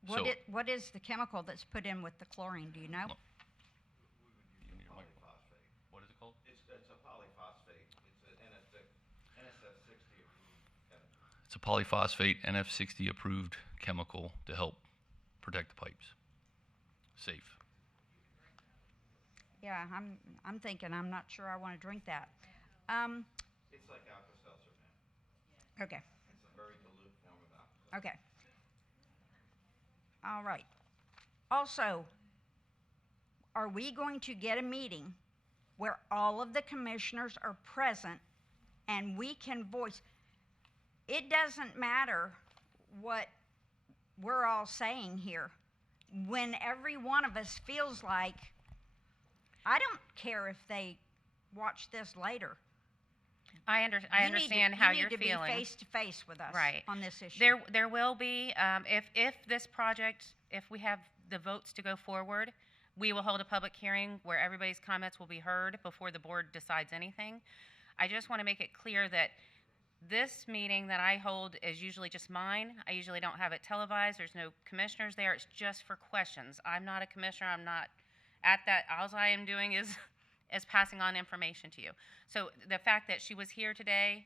What is the chemical that's put in with the chlorine? Do you know? What is it called? It's a polyphosphate. It's an NSF60 approved chemical. It's a polyphosphate NF60 approved chemical to help protect the pipes. Safe. Yeah, I'm thinking. I'm not sure I want to drink that. It's like Alka-Seltzer, man. Okay. It's a very dilute form of Alka-Seltzer. Okay. All right. Also, are we going to get a meeting where all of the commissioners are present and we can voice? It doesn't matter what we're all saying here. When every one of us feels like, I don't care if they watch this later. I understand how you're feeling. You need to be face to face with us Right. on this issue. There will be, if this project, if we have the votes to go forward, we will hold a public hearing where everybody's comments will be heard before the board decides anything. I just want to make it clear that this meeting that I hold is usually just mine. I usually don't have it televised. There's no commissioners there. It's just for questions. I'm not a commissioner. I'm not at that. All I am doing is passing on information to you. So the fact that she was here today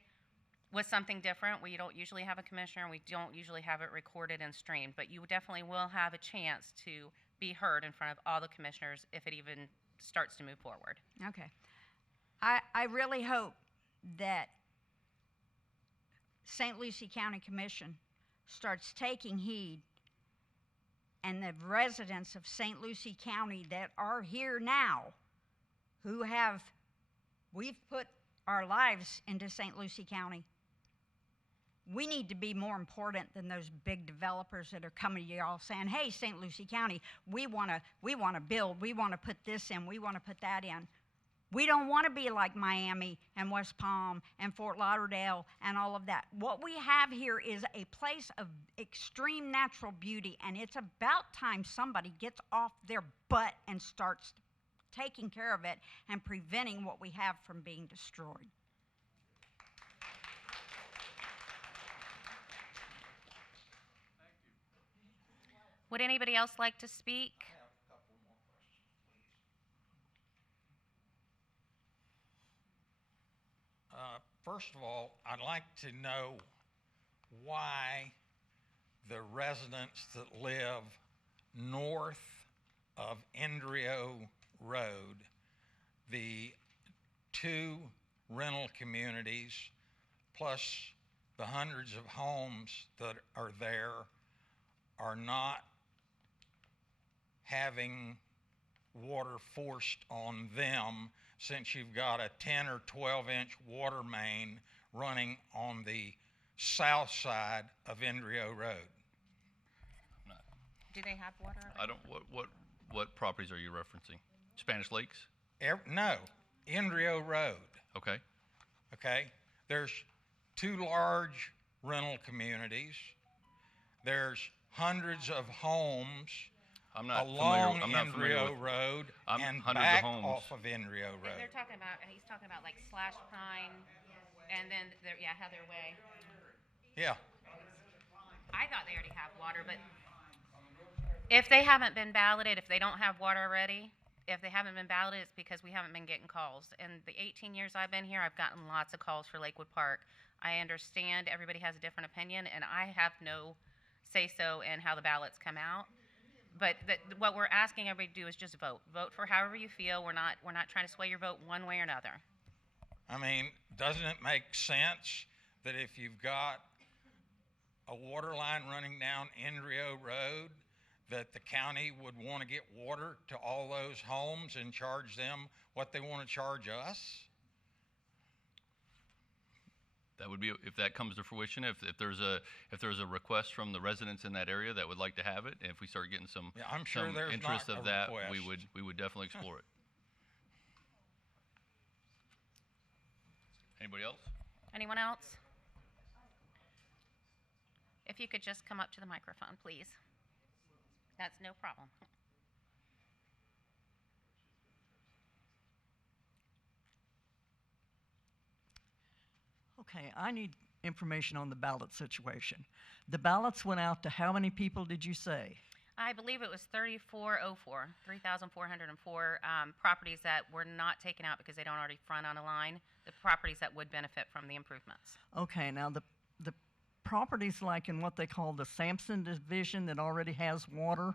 was something different. We don't usually have a commissioner, and we don't usually have it recorded and streamed, but you definitely will have a chance to be heard in front of all the commissioners if it even starts to move forward. Okay. I really hope that St. Lucie County Commission starts taking heed, and the residents of St. Lucie County that are here now, we've put our lives into St. Lucie County. We need to be more important than those big developers that are coming to y'all saying, hey, St. Lucie County, we want to build, we want to put this in, we want to put that in. We don't want to be like Miami and West Palm and Fort Lauderdale and all of that. What we have here is a place of extreme natural beauty, and it's about time somebody gets off their butt and starts taking care of it and preventing what we have from being destroyed. Would anybody else like to speak? First of all, I'd like to know why the residents that live north of Indrio Road, the 2 rental communities, plus the hundreds of homes that are there, are not having water forced on them, since you've got a 10 or 12-inch water main running on the south side of Indrio Road. Do they have water? I don't, what properties are you referencing? Spanish Lakes? No, Indrio Road. Okay. Okay, there's 2 large rental communities. There's hundreds of homes I'm not along familiar Indrio with, Road I'm and hundreds back of homes. off of Indrio Road. They're talking about, he's talking about like Slash Pine, and then, Heather Way. Yeah, I thought they already have water, but if they haven't been balloted, if they don't have water already, if they haven't been balloted, it's because we haven't been getting calls. In the 18 years I've been here, I've gotten lots of calls for Lakewood Park. I understand everybody has a different opinion, and I have no say-so in how the ballots come out. But what we're asking everybody to do is just vote. Vote for however you feel. We're not trying to sway your vote one way or another. I mean, doesn't it make sense that if you've got a water line running down Indrio Road, that the county would want to get water to all those homes and charge them what they want to charge us? That would be, if that comes to fruition, if there's a request from the residents in that area that would like to have it, and if we start getting some, Yeah, I'm sure some there's interest not of a that, request. we would definitely explore it. Anybody else? Anyone else? If you could just come up to the microphone, please. That's no problem. Okay, I need information on the ballot situation. The ballots went out to how many people did you say? I believe it was 3,404 properties that were not taken out because they don't already front on a line, the properties that would benefit from the improvements. Okay, now the properties like in what they call the Sampson Division that already has water,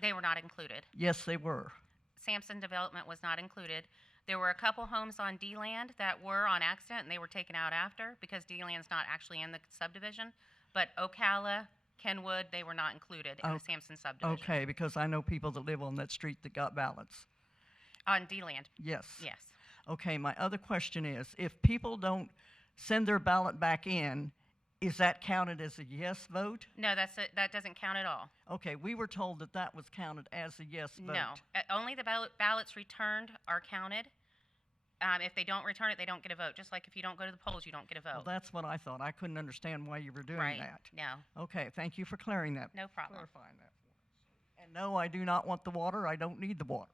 They were not included. yes, they were. Sampson Development was not included. There were a couple homes on D-Land that were on accident, and they were taken out after because D-Land's not actually in the subdivision. But Ocala, Kenwood, they were not included in the Sampson subdivision. Okay, because I know people that live on that street that got ballots. On D-Land, Yes. yes. Okay, my other question is, if people don't send their ballot back in, is that counted as a yes vote? No, that doesn't count at all. Okay, we were told that that was counted as a yes vote. No, only the ballots returned are counted. If they don't return it, they don't get a vote. Just like if you don't go to the polls, you don't get a Well, vote. that's what I thought. I couldn't understand why you were doing Right, that. no, Okay, thank you for clearing that. no problem. Clarifying that for us. And no, I do not want the water. I don't need the water.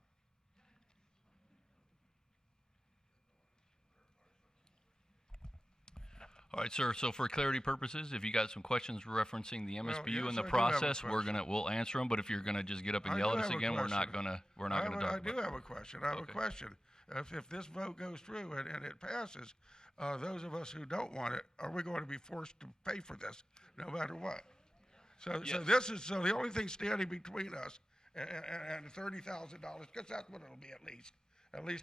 All right, sir. So for clarity purposes, if you got some questions referencing the MSBU yes, and the I do have a process, question. we'll answer them. But if you're gonna just get up and I yell do at us have a again, we're not question. gonna talk I about do it. have a question. I have Okay. a question. If this vote goes through and it passes, those of us who don't want it, are we going to be forced to pay for this no matter what? So Yes. so the only thing standing between us and $30,000, because that's what it'll be at least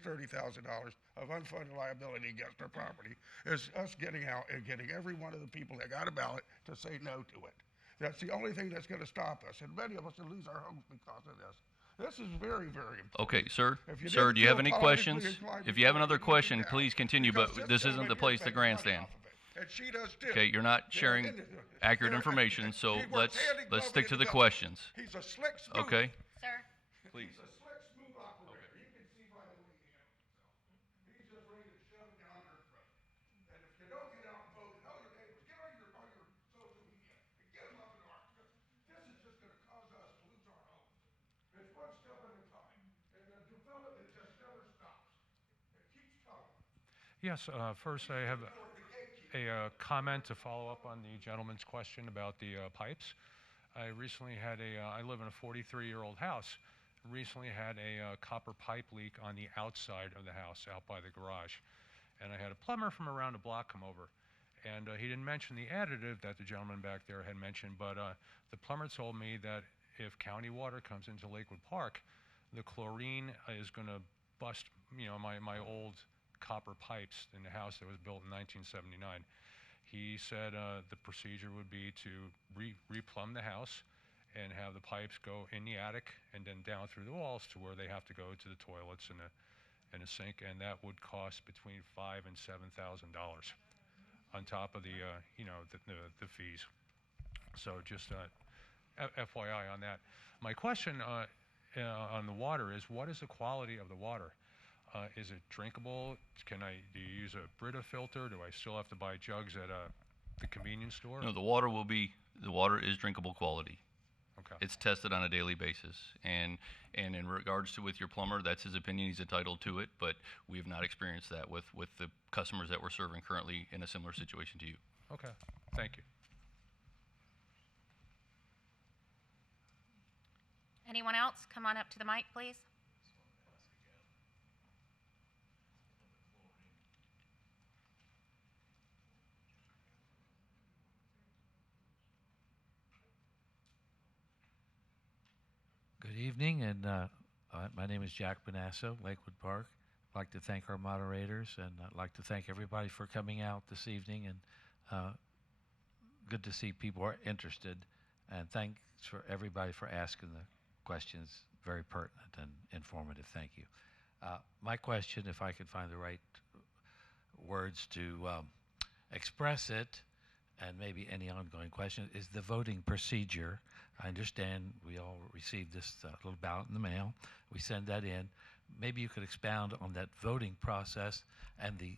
$30,000 of unfunded liability against our property, is us getting out and getting every one of the people that got a ballot to say no to it. That's the only thing that's going to stop us, and many of us will lose our homes because of this. This is very, very important. Okay, sir. If you Sir, didn't do you have feel any politically questions? inclined If you have before, another you can question, now, please continue, because but this isn't gentleman the here place to makes money grandstand. off of it, and she does too. Okay, you're not sharing accurate information, so He works hand in glove let's stick in to the building. questions. He's a slick, smooth. Okay? Sir? Please. He's a slick, smooth operator. You can see by the way he handles himself. He's just ready to shove it down your throat. And if you don't get out and vote, tell your neighbors, get on your social media and get them up in arms. Because this is just going to cause us to lose our homes. It's one step at a time. And the development just never stops. It keeps coming. Yes, first I have a comment to follow up on the gentleman's question about the pipes. I recently had I live in a 43-year-old house, recently had a copper pipe leak on the outside of the house, out by the garage. And I had a plumber from around the block come over. And he didn't mention the additive that the gentleman back there had mentioned, but the plumber told me that if county water comes into Lakewood Park, the chlorine is going to bust, my old copper pipes in the house that was built in 1979. He said the procedure would be to replumb the house and have the pipes go in the attic and then down through the walls to where they have to go to the toilets and a sink, and that would cost between $5,000 and $7,000 on top of the fees. So just FYI on that. My question on the water is, what is the quality of the water? Is it drinkable? Do you use a Brita filter? Do I still have to buy jugs at the convenience store? No, the water is drinkable quality. Okay. It's tested on a daily basis, and in regards to with your plumber, that's his opinion. He's entitled to it, but we have not experienced that with the customers that we're serving currently in a similar situation to you. Okay, thank you. Anyone else? Come on up to the mic, please. Good evening, and my name is Jack Bonasso, Lakewood Park. I'd like to thank our moderators, and I'd like to thank everybody for coming out this evening, and good to see people are interested, and thanks for everybody for asking the questions, very pertinent and informative. Thank you. My question, if I could find the right words to express it, and maybe any ongoing question, is the voting procedure. I understand we all received this little ballot in the mail. We send that in. Maybe you could expound on that voting process and the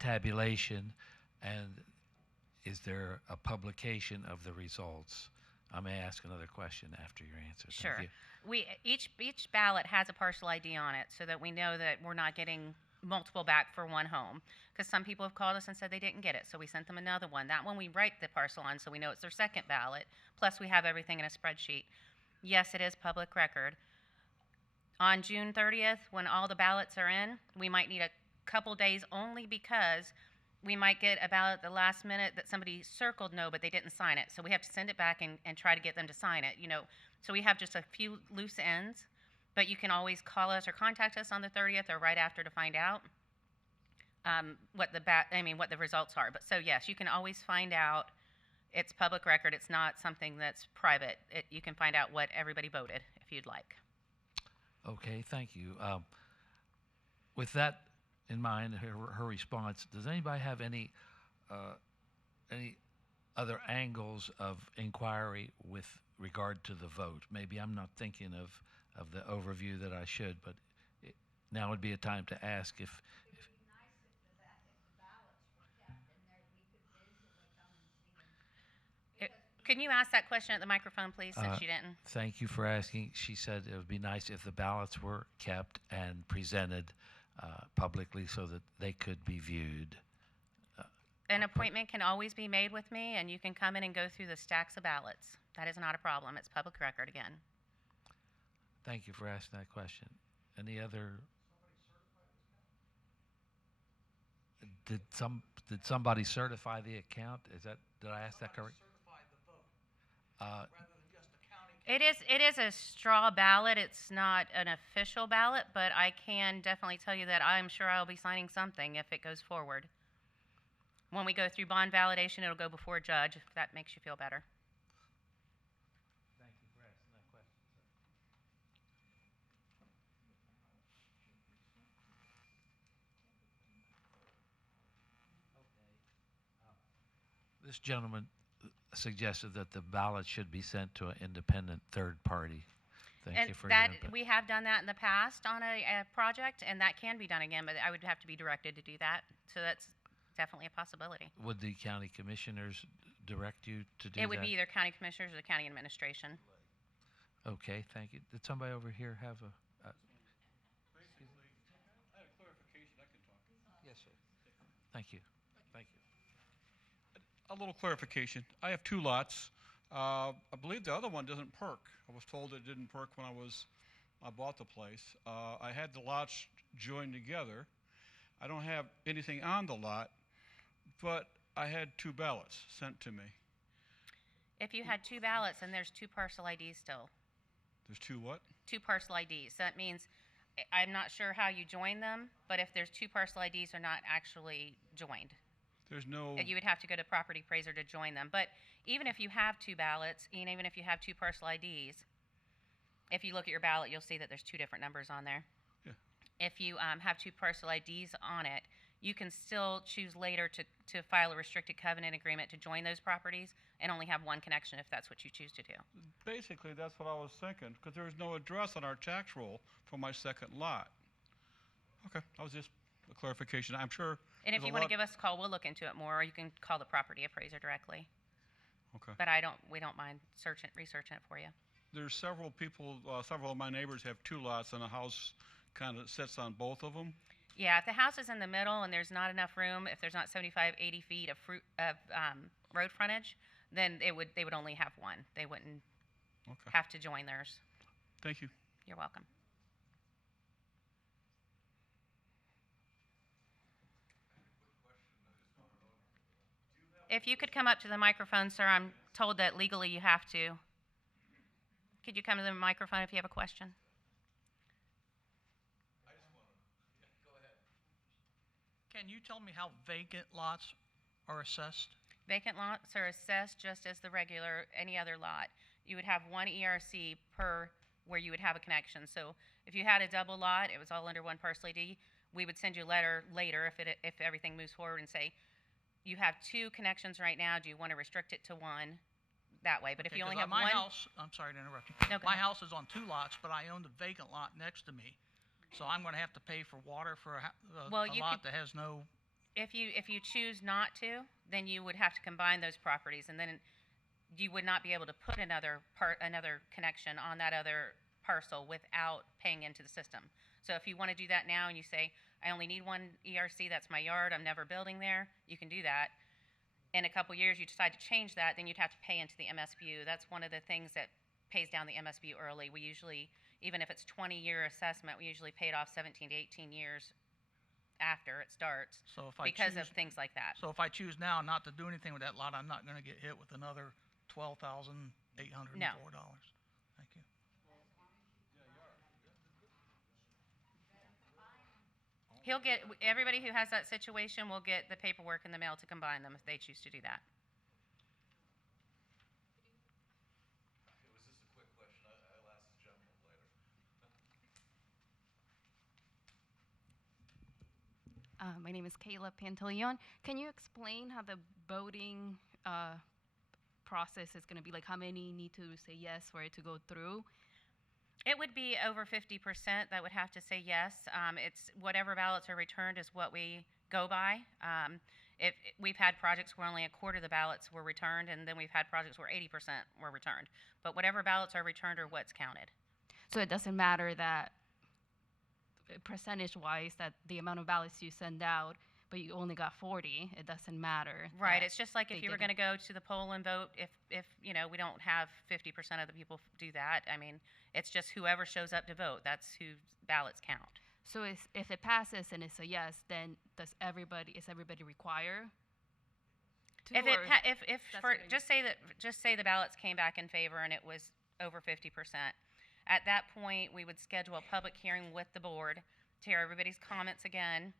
tabulation, and is there a publication of the results? I may ask another question after your answer. Sure. Thank you. Each ballot has a parcel ID on it so that we know that we're not getting multiple back for one home, because some people have called us and said they didn't get it, so we sent them another one. That one we write the parcel on so we know it's their second ballot, plus we have everything in a spreadsheet. Yes, it is public record. On June 30th, when all the ballots are in, we might need a couple days only because we might get a ballot at the last minute that somebody circled no, but they didn't sign it. So we have to send it back and try to get them to sign it, So we have just a few loose ends. But you can always call us or contact us on the 30th or right after to find out what the results are. But so yes, you can always find out. It's public record. It's not something that's private. You can find out what everybody voted if you'd like. Okay, thank you. With that in mind, her response, does anybody have any other angles of inquiry with regard to the vote? Maybe I'm not thinking of the overview that I should, but now would be a time to ask if Can you ask that question at the microphone, please, since you didn't? Thank you for asking. She said it would be nice if the ballots were kept and presented publicly so that they could be viewed. An appointment can always be made with me, and you can come in and go through the stacks of ballots. That is not a problem. It's public record again. Thank you for asking that question. Any other? Did somebody certify the account? Did I ask that correct? It is a straw ballot. It's not an official ballot, but I can definitely tell you that I'm sure I'll be signing something if it goes forward. When we go through bond validation, it'll go before a judge, if that makes you feel better. This gentleman suggested that the ballot should be sent to an independent third party. Thank And you for that, your input. we have done that in the past on a project, and that can be done again, but I would have to be directed to do that. So that's definitely a possibility. Would the county commissioners direct you to do that? It would be either county commissioners or the county administration. Okay, thank you. Did somebody over here have a? Yes, sir. Thank you. Thank you. A little clarification. I have 2 lots. I believe the other one doesn't perk. I was told it didn't perk when I bought the place. I had the lots joined together. I don't have anything on the lot, but I had 2 ballots sent to me. If you had 2 ballots, and there's 2 parcel IDs still. There's 2 what? 2 parcel IDs. So that means, I'm not sure how you join them, but if there's 2 parcel IDs, they're not actually joined. There's no. You would have to go to property appraiser to join them. But even if you have 2 ballots, and even if you have 2 parcel IDs, if you look at your ballot, you'll see that there's 2 different numbers on there. Yeah. If you have 2 parcel IDs on it, you can still choose later to file a restricted covenant agreement to join those properties and only have 1 connection if that's what you choose to do. Basically, that's what I was thinking, because there's no address on our tax roll for my second lot. Okay, that was just a clarification. I'm sure. And if there's you a want to lot- give us a call, we'll look into it more, or you can call the property appraiser directly. Okay. But we don't mind researching it for you. There's several people, several of my neighbors have 2 lots, and the house kind of sits on both of them. Yeah, if the house is in the middle and there's not enough room, if there's not 75, 80 feet of road frontage, then they would only have 1. They wouldn't Okay. have to join theirs. Thank you. You're welcome. If you could come up to the microphone, sir, I'm told that legally you have to. Could you come to the microphone if you have a question? Can you tell me how vacant lots are assessed? Vacant lots are assessed just as the regular, any other lot. You would have 1 ERC per where you would have a connection. So if you had a double lot, it was all under 1 parcel ID, we would send you a letter later if everything moves forward and say, you have 2 connections right now, do you want to restrict it to 1 that way? But if Okay, you only 'cause have my 1. house, I'm sorry to interrupt you. No, go My ahead. house is on 2 lots, but I own the vacant lot next to me. So I'm going to have to pay for water for a Well, you lot could- that has no. If you choose not to, then you would have to combine those properties, and then you would not be able to put another connection on that other parcel without paying into the system. So if you want to do that now and you say, I only need 1 ERC, that's my yard, I'm never building there, you can do that. In a couple years, you decide to change that, then you'd have to pay into the MSBU. That's one of the things that pays down the MSBU early. We usually, even if it's 20-year assessment, we usually pay it off 17 to 18 years after it starts So if I because choose, of things like that. So if I choose now not to do anything with that lot, I'm not going to get hit with another $12,804. Thank you. He'll get, everybody who has that situation will get the paperwork in the mail to combine them if they choose to do that. It was just a quick question. I'll ask the gentleman later. My name is Kayla Pantaleon. Can you explain how the voting process is going to be? Like, how many need to say yes for it to go through? It would be over 50% that would have to say yes. It's whatever ballots are returned is what we go by. If we've had projects where only a quarter of the ballots were returned, and then we've had projects where 80% were returned. But whatever ballots are returned are what's counted. So it doesn't matter that percentage-wise that the amount of ballots you send out, but you only got 40. It doesn't matter. Right. that It's just like if they you were didn't- going to go to the poll and vote. If you know, we don't have 50% of the people do that. I mean, it's just whoever shows up to vote. That's who ballots count. So if it passes and it's a yes, then is everybody required to? If it or- if That's for what I just say the ballots came back in favor and it was over 50%, at that point we would schedule a public hearing with the board to hear everybody's comments again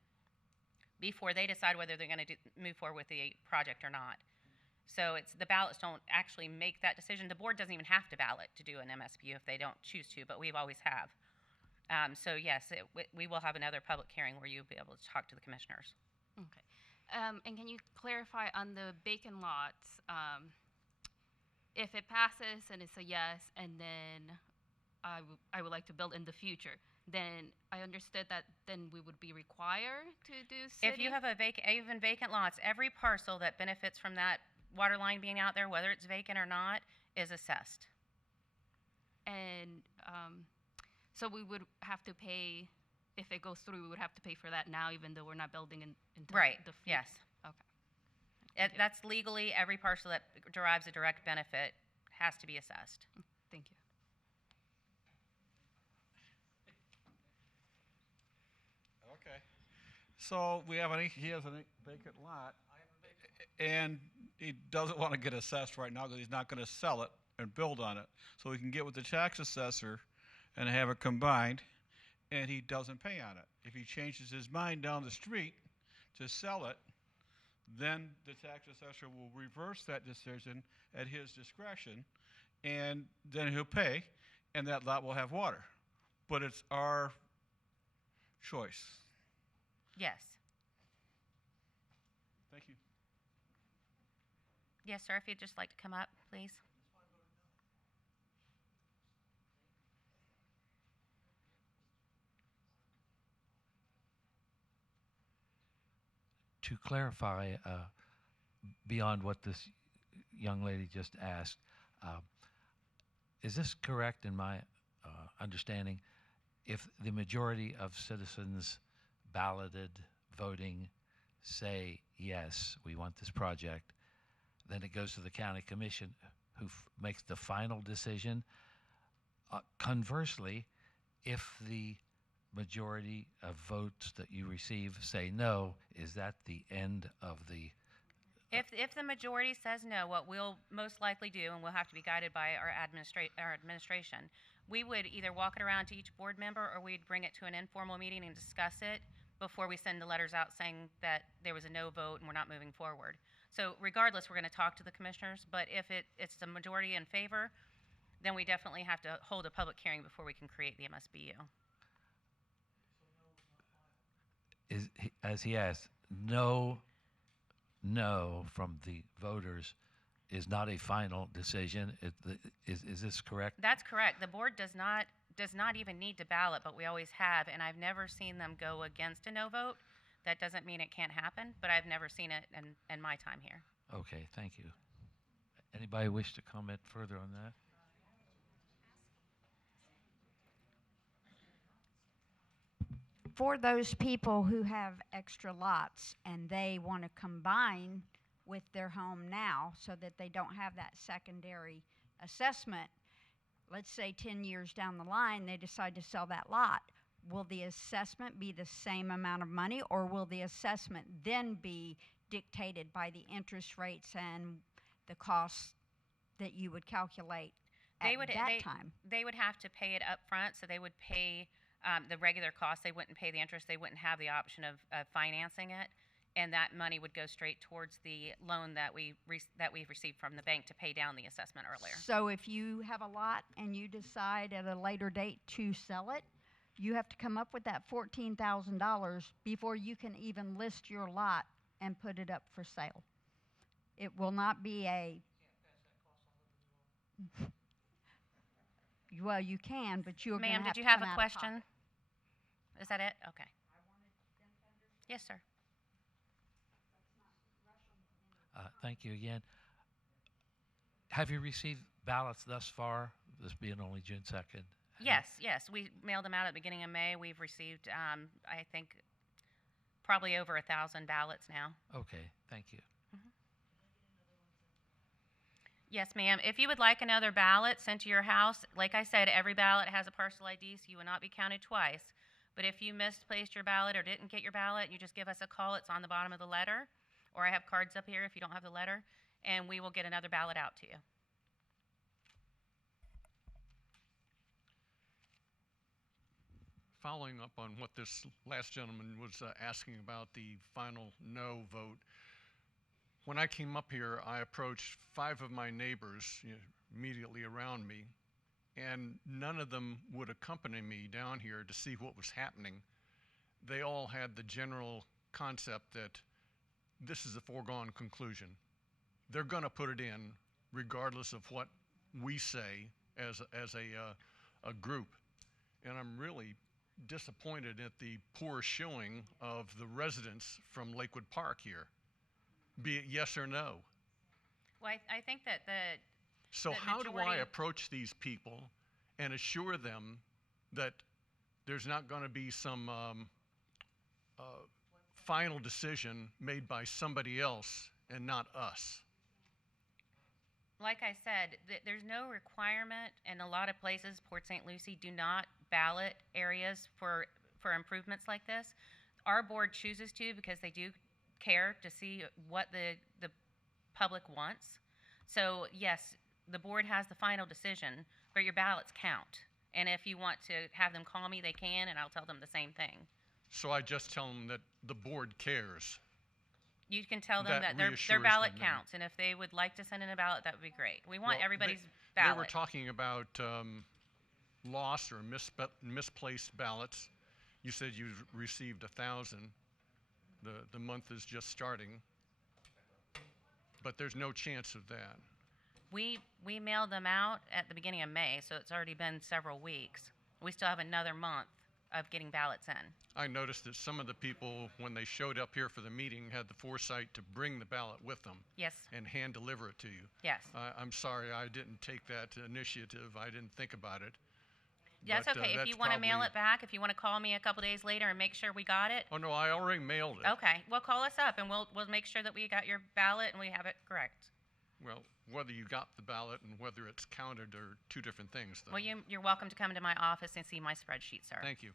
before they decide whether they're going to move forward with the project or not. So it's the ballots don't actually make that decision. The board doesn't even have to ballot to do an MSBU if they don't choose to, but we've always have. So yes, we will have another public hearing where you'll be able to talk to the commissioners. Okay. And can you clarify on the vacant lots, if it passes and it's a yes, and then I would like to build in the future, then I understood that then we would be required to do city? If you have even vacant lots, every parcel that benefits from that water line being out there, whether it's vacant or not, is assessed. And so we would have to pay, if it goes through, we would have to pay for that now, even though we're not building until Right, the future? yes. Okay. That's legally, every parcel that derives a direct benefit has to be assessed. Thank you. Okay. So he has a vacant lot, and he doesn't want to get assessed right now because he's not going to sell it and build on it. So he can get with the tax assessor and have it combined, and he doesn't pay on it. If he changes his mind down the street to sell it, then the tax assessor will reverse that decision at his discretion, and then he'll pay, and that lot will have water. But it's our choice. Yes. Thank you. Yes, sir, if you'd just like to come up, please. To clarify, beyond what this young lady just asked, is this correct in my understanding? If the majority of citizens balloted, voting, say, yes, we want this project, then it goes to the county commission who makes the final decision. Conversely, if the majority of votes that you receive say no, is that the end of the... If the majority says no, what we'll most likely do, and we'll have to be guided by our administration, we would either walk it around to each board member, or we'd bring it to an informal meeting and discuss it before we send the letters out saying that there was a no vote and we're not moving forward. So regardless, we're going to talk to the commissioners, but if it's the majority in favor, then we definitely have to hold a public hearing before we can create the MSBU. As he asked, no from the voters is not a final decision. Is this correct? That's correct. The board does not even need to ballot, but we always have, and I've never seen them go against a no vote. That doesn't mean it can't happen, but I've never seen it in my time here. Okay, thank you. Anybody wish to comment further on that? For those people who have extra lots and they want to combine with their home now so that they don't have that secondary assessment, let's say 10 years down the line they decide to sell that lot, will the assessment be the same amount of money, or will the assessment then be dictated by the interest rates and the costs that you would calculate at that time? They would have to pay it up front, so they would pay the regular cost. They wouldn't pay the interest. They wouldn't have the option of financing it, and that money would go straight towards the loan that we received from the bank to pay down the assessment earlier. So if you have a lot and you decide at a later date to sell it, you have to come up with that $14,000 before you can even list your lot and put it up for sale. It will not be a... Well, you can, but you're going to have to come out of pocket. Ma'am, did you have a question? Is that it? Okay. Yes, sir. Thank you again. Have you received ballots thus far, this being only June 2nd? Yes. We mailed them out at the beginning of May. We've received, I think, probably over 1,000 ballots now. Okay, thank you. Yes, ma'am. If you would like another ballot sent to your house, like I said, every ballot has a parcel ID, so you will not be counted twice. But if you misplaced your ballot or didn't get your ballot, you just give us a call. It's on the bottom of the letter, or I have cards up here if you don't have the letter, and we will get another ballot out to you. Following up on what this last gentleman was asking about the final no vote, when I came up here, I approached 5 of my neighbors immediately around me, and none of them would accompany me down here to see what was happening. They all had the general concept that this is a foregone conclusion. They're going to put it in regardless of what we say as a group. And I'm really disappointed at the poor showing of the residents from Lakewood Park here, be it yes or no. Well, I think that So the how do I majority- approach these people and assure them that there's not going to be some final decision made by somebody else and not us? like I said, there's no requirement, and a lot of places, Port St. Lucie, do not ballot areas for improvements like this. Our board chooses to because they do care to see what the public wants. So yes, the board has the final decision, but your ballots count. And if you want to have them call me, they can, and I'll tell them the same thing. So I just tell them that the board cares. You can tell them That that their reassures ballot them then. counts, and if they would like to send in a ballot, that would be great. We want Well, everybody's they ballot. were talking about lost or misplaced ballots. You said you received 1,000. The month is just starting, but there's no chance of that. We mailed them out at the beginning of May, so it's already been several weeks. We still have another month of getting ballots in. I noticed that some of the people, when they showed up here for the meeting, had the foresight to bring the ballot with them. Yes. And hand deliver it to you. Yes. I'm sorry I didn't take that initiative. I didn't think about it. That's But, okay. If that's you want to mail probably- it back, if you want to call me a couple days later and make sure we got it. Oh, no, I already mailed it. Okay. Well, call us up and we'll make sure that we got your ballot and we have it correct. Well, whether you got the ballot and whether it's counted are two different things, though. Well, you're welcome to come to my office and see my spreadsheet, sir. Thank you.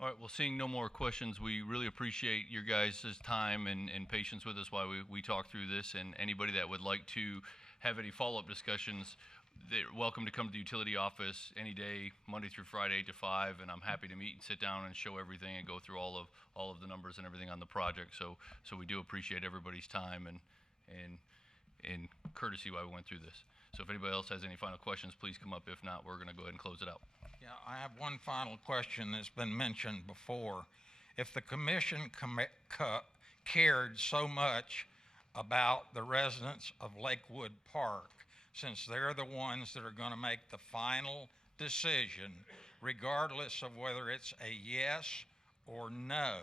All right, well, seeing no more questions, we really appreciate your guys' time and patience with us while we talk through this. And anybody that would like to have any follow-up discussions, they're welcome to come to the utility office any day, Monday through Friday, 8 to 5, and I'm happy to meet and sit down and show everything and go through all of the numbers and everything on the project. So we do appreciate everybody's time and courtesy while we went through this. So if anybody else has any final questions, please come up. If not, we're going to go ahead and close it out. Yeah, I have one final question that's been mentioned before. If the commission cared so much about the residents of Lakewood Park, since they're the ones that are going to make the final decision, regardless of whether it's a yes or no,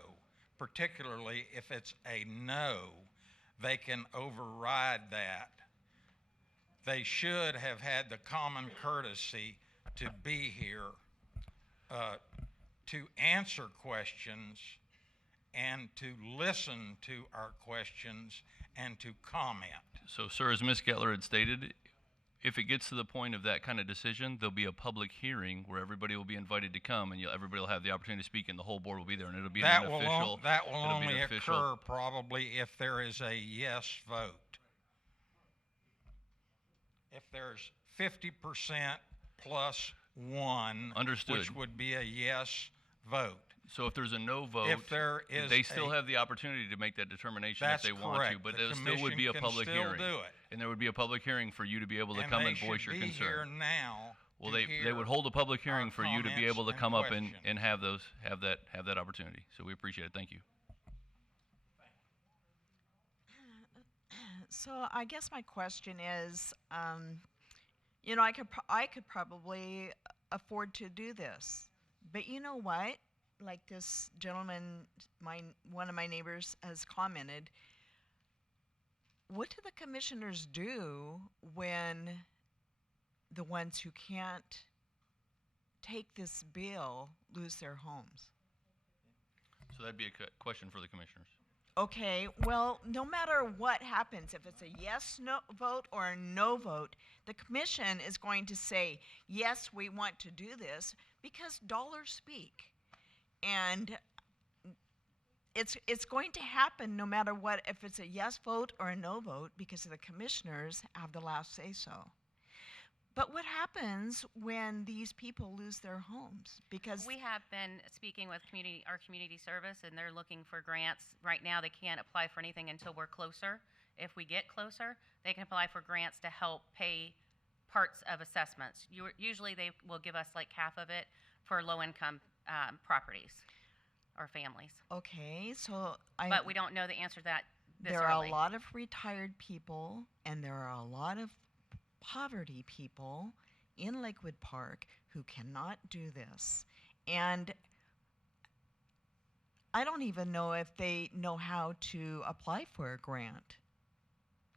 particularly if it's a no, they can override that. They should have had the common courtesy to be here to answer questions and to listen to our questions and to comment. So, sir, as Ms. Gettler had stated, if it gets to the point of that kind of decision, there'll be a public hearing where everybody will be invited to come, and everybody will have the opportunity to speak, and the whole board will be there, and it'll be That an will official. that will it'll be an only official- occur probably if there is a yes vote. If there's 50% plus one, Understood. which would be a yes vote. So if there's a no vote, If there is they still a- have the opportunity to make that determination if That's they want to, correct. but The there still would be a commission can public still hearing. do it. And there would be a public hearing for you to be able to And come they and voice should your be here concern. now Well, to they hear would hold a public hearing our for you to be comments able to and come up questions. and have that opportunity. So we appreciate it. Thank you. So I guess my question is, you know, I could probably afford to do this, but you know what? Like this gentleman, one of my neighbors has commented. What do the commissioners do when the ones who can't take this bill lose their homes? So that'd be a question for the commissioners. Okay, well, no matter what happens, if it's a yes/no vote or a no vote, the commission is going to say, yes, we want to do this because dollars speak. And it's going to happen no matter what, if it's a yes vote or a no vote, because the commissioners have the last say so. But what happens when these people lose their homes? Because We have been speaking with our community service, and they're looking for grants. Right now, they can't apply for anything until we're closer. If we get closer, they can apply for grants to help pay parts of assessments. Usually, they will give us like half of it for low-income properties. or families. Okay, so But we don't know the answer to that this there early. are a lot of retired people and there are a lot of poverty people in Lakewood Park who cannot do this. And I don't even know if they know how to apply for a grant.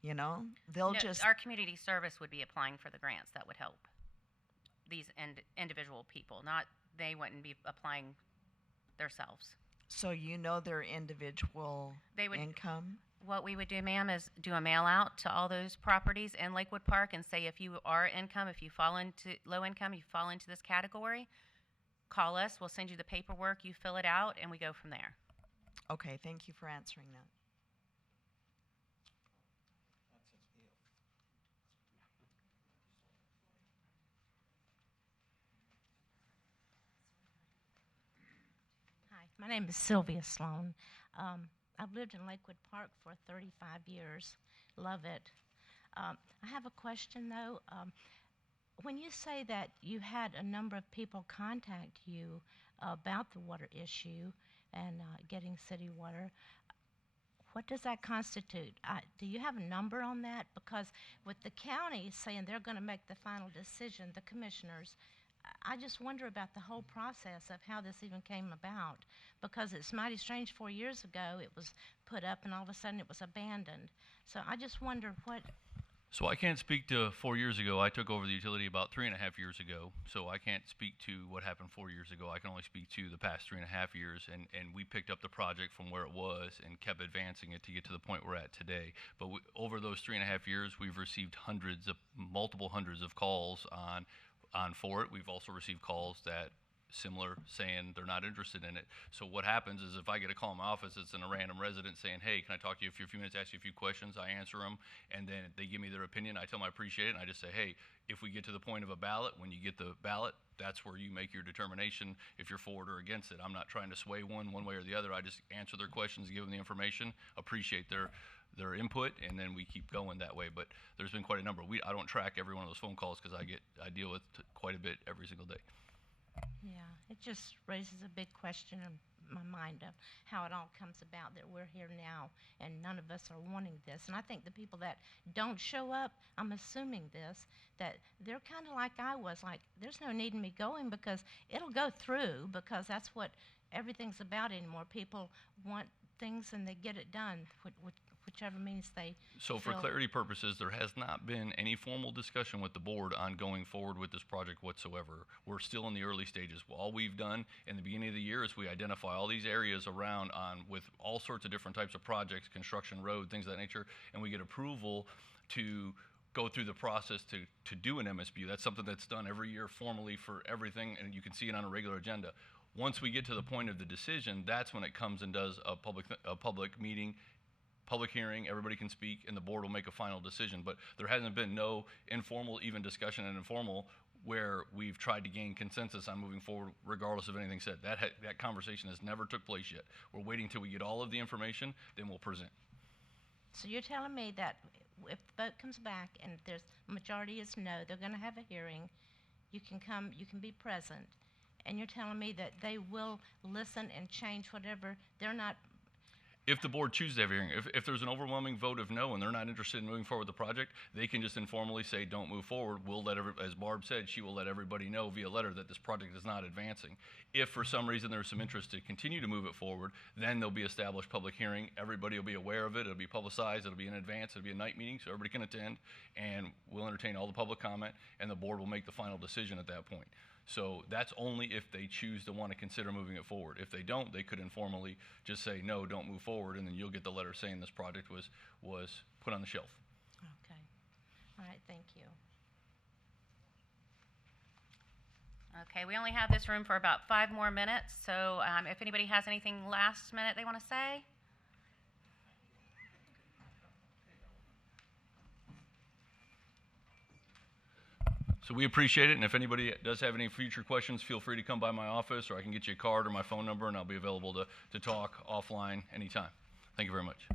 You know, they'll No, just our community service would be applying for the grants that would help these individual people, not they wouldn't be applying themselves. so you know their individual They would- income. What we would do, ma'am, is do a mail out to all those properties in Lakewood Park and say if you are income, if you fall into low income, you fall into this category, call us, we'll send you the paperwork, you fill it out, and we go from there. Okay, thank you for answering that. Hi, my name is Sylvia Sloan. I've lived in Lakewood Park for 35 years. Love it. I have a question though. When you say that you had a number of people contact you about the water issue and getting city water, what does that constitute? Do you have a number on that? Because with the county saying they're going to make the final decision, the commissioners, I just wonder about the whole process of how this even came about, because it's mighty strange. 4 years ago it was put up and all of a sudden it was abandoned. So I just wonder what. So I can't speak to 4 years ago. I took over the utility about 3.5 years ago. So I can't speak to what happened 4 years ago. I can only speak to the past 3.5 years. And we picked up the project from where it was and kept advancing it to get to the point we're at today. But over those 3.5 years, we've received multiple hundreds of calls on for it. We've also received calls that similar saying they're not interested in it. So what happens is if I get a call in my office, it's in a random resident saying, hey, can I talk to you for a few minutes, ask you a few questions? I answer them, and then they give me their opinion. I tell them I appreciate it, and I just say, hey, if we get to the point of a ballot, when you get the ballot, that's where you make your determination if you're for it or against it. I'm not trying to sway one way or the other. I just answer their questions, give them the information, appreciate their input, and then we keep going that way. But there's been quite a number. I don't track every one of those phone calls because I deal with quite a bit every single day. Yeah, it just raises a big question in my mind of how it all comes about that we're here now and none of us are wanting this. And I think the people that don't show up, I'm assuming this, that they're kind of like I was, like there's no need in me going because it'll go through, because that's what everything's about anymore. People want things and they get it done, whichever means they So for feel. clarity purposes, there has not been any formal discussion with the board on going forward with this project whatsoever. We're still in the early stages. All we've done in the beginning of the year is we identify all these areas around with all sorts of different types of projects, construction, road, things of that nature, and we get approval to go through the process to do an MSBU. That's something that's done every year formally for everything, and you can see it on a regular agenda. Once we get to the point of the decision, that's when it comes and does a public meeting, public hearing, everybody can speak, and the board will make a final decision. But there hasn't been no informal even discussion and informal where we've tried to gain consensus on moving forward regardless of anything said. That conversation has never took place yet. We're waiting till we get all of the information, then we'll present. So you're telling me that if the vote comes back and there's majority is no, they're going to have a hearing, you can come, you can be present, and you're telling me that they will listen and change whatever they're not. If the board chooses to have a hearing, if there's an overwhelming vote of no and they're not interested in moving forward with the project, they can just informally say, don't move forward. We'll let as Barb said, she will let everybody know via letter that this project is not advancing. If for some reason there's some interest to continue to move it forward, then there'll be established public hearing. Everybody will be aware of it. It'll be publicized. It'll be in advance. It'll be a night meeting so everybody can attend, and we'll entertain all the public comment, and the board will make the final decision at that point. So that's only if they choose to want to consider moving it forward. If they don't, they could informally just say, no, don't move forward, and then you'll get the letter saying this project was put on the shelf. Okay. All right, thank you. Okay, we only have this room for about 5 more minutes, so if anybody has anything last minute they want to say. So we appreciate it, and if anybody does have any future questions, feel free to come by my office, or I can get you a card or my phone number, and I'll be available to talk offline anytime. Thank you very much.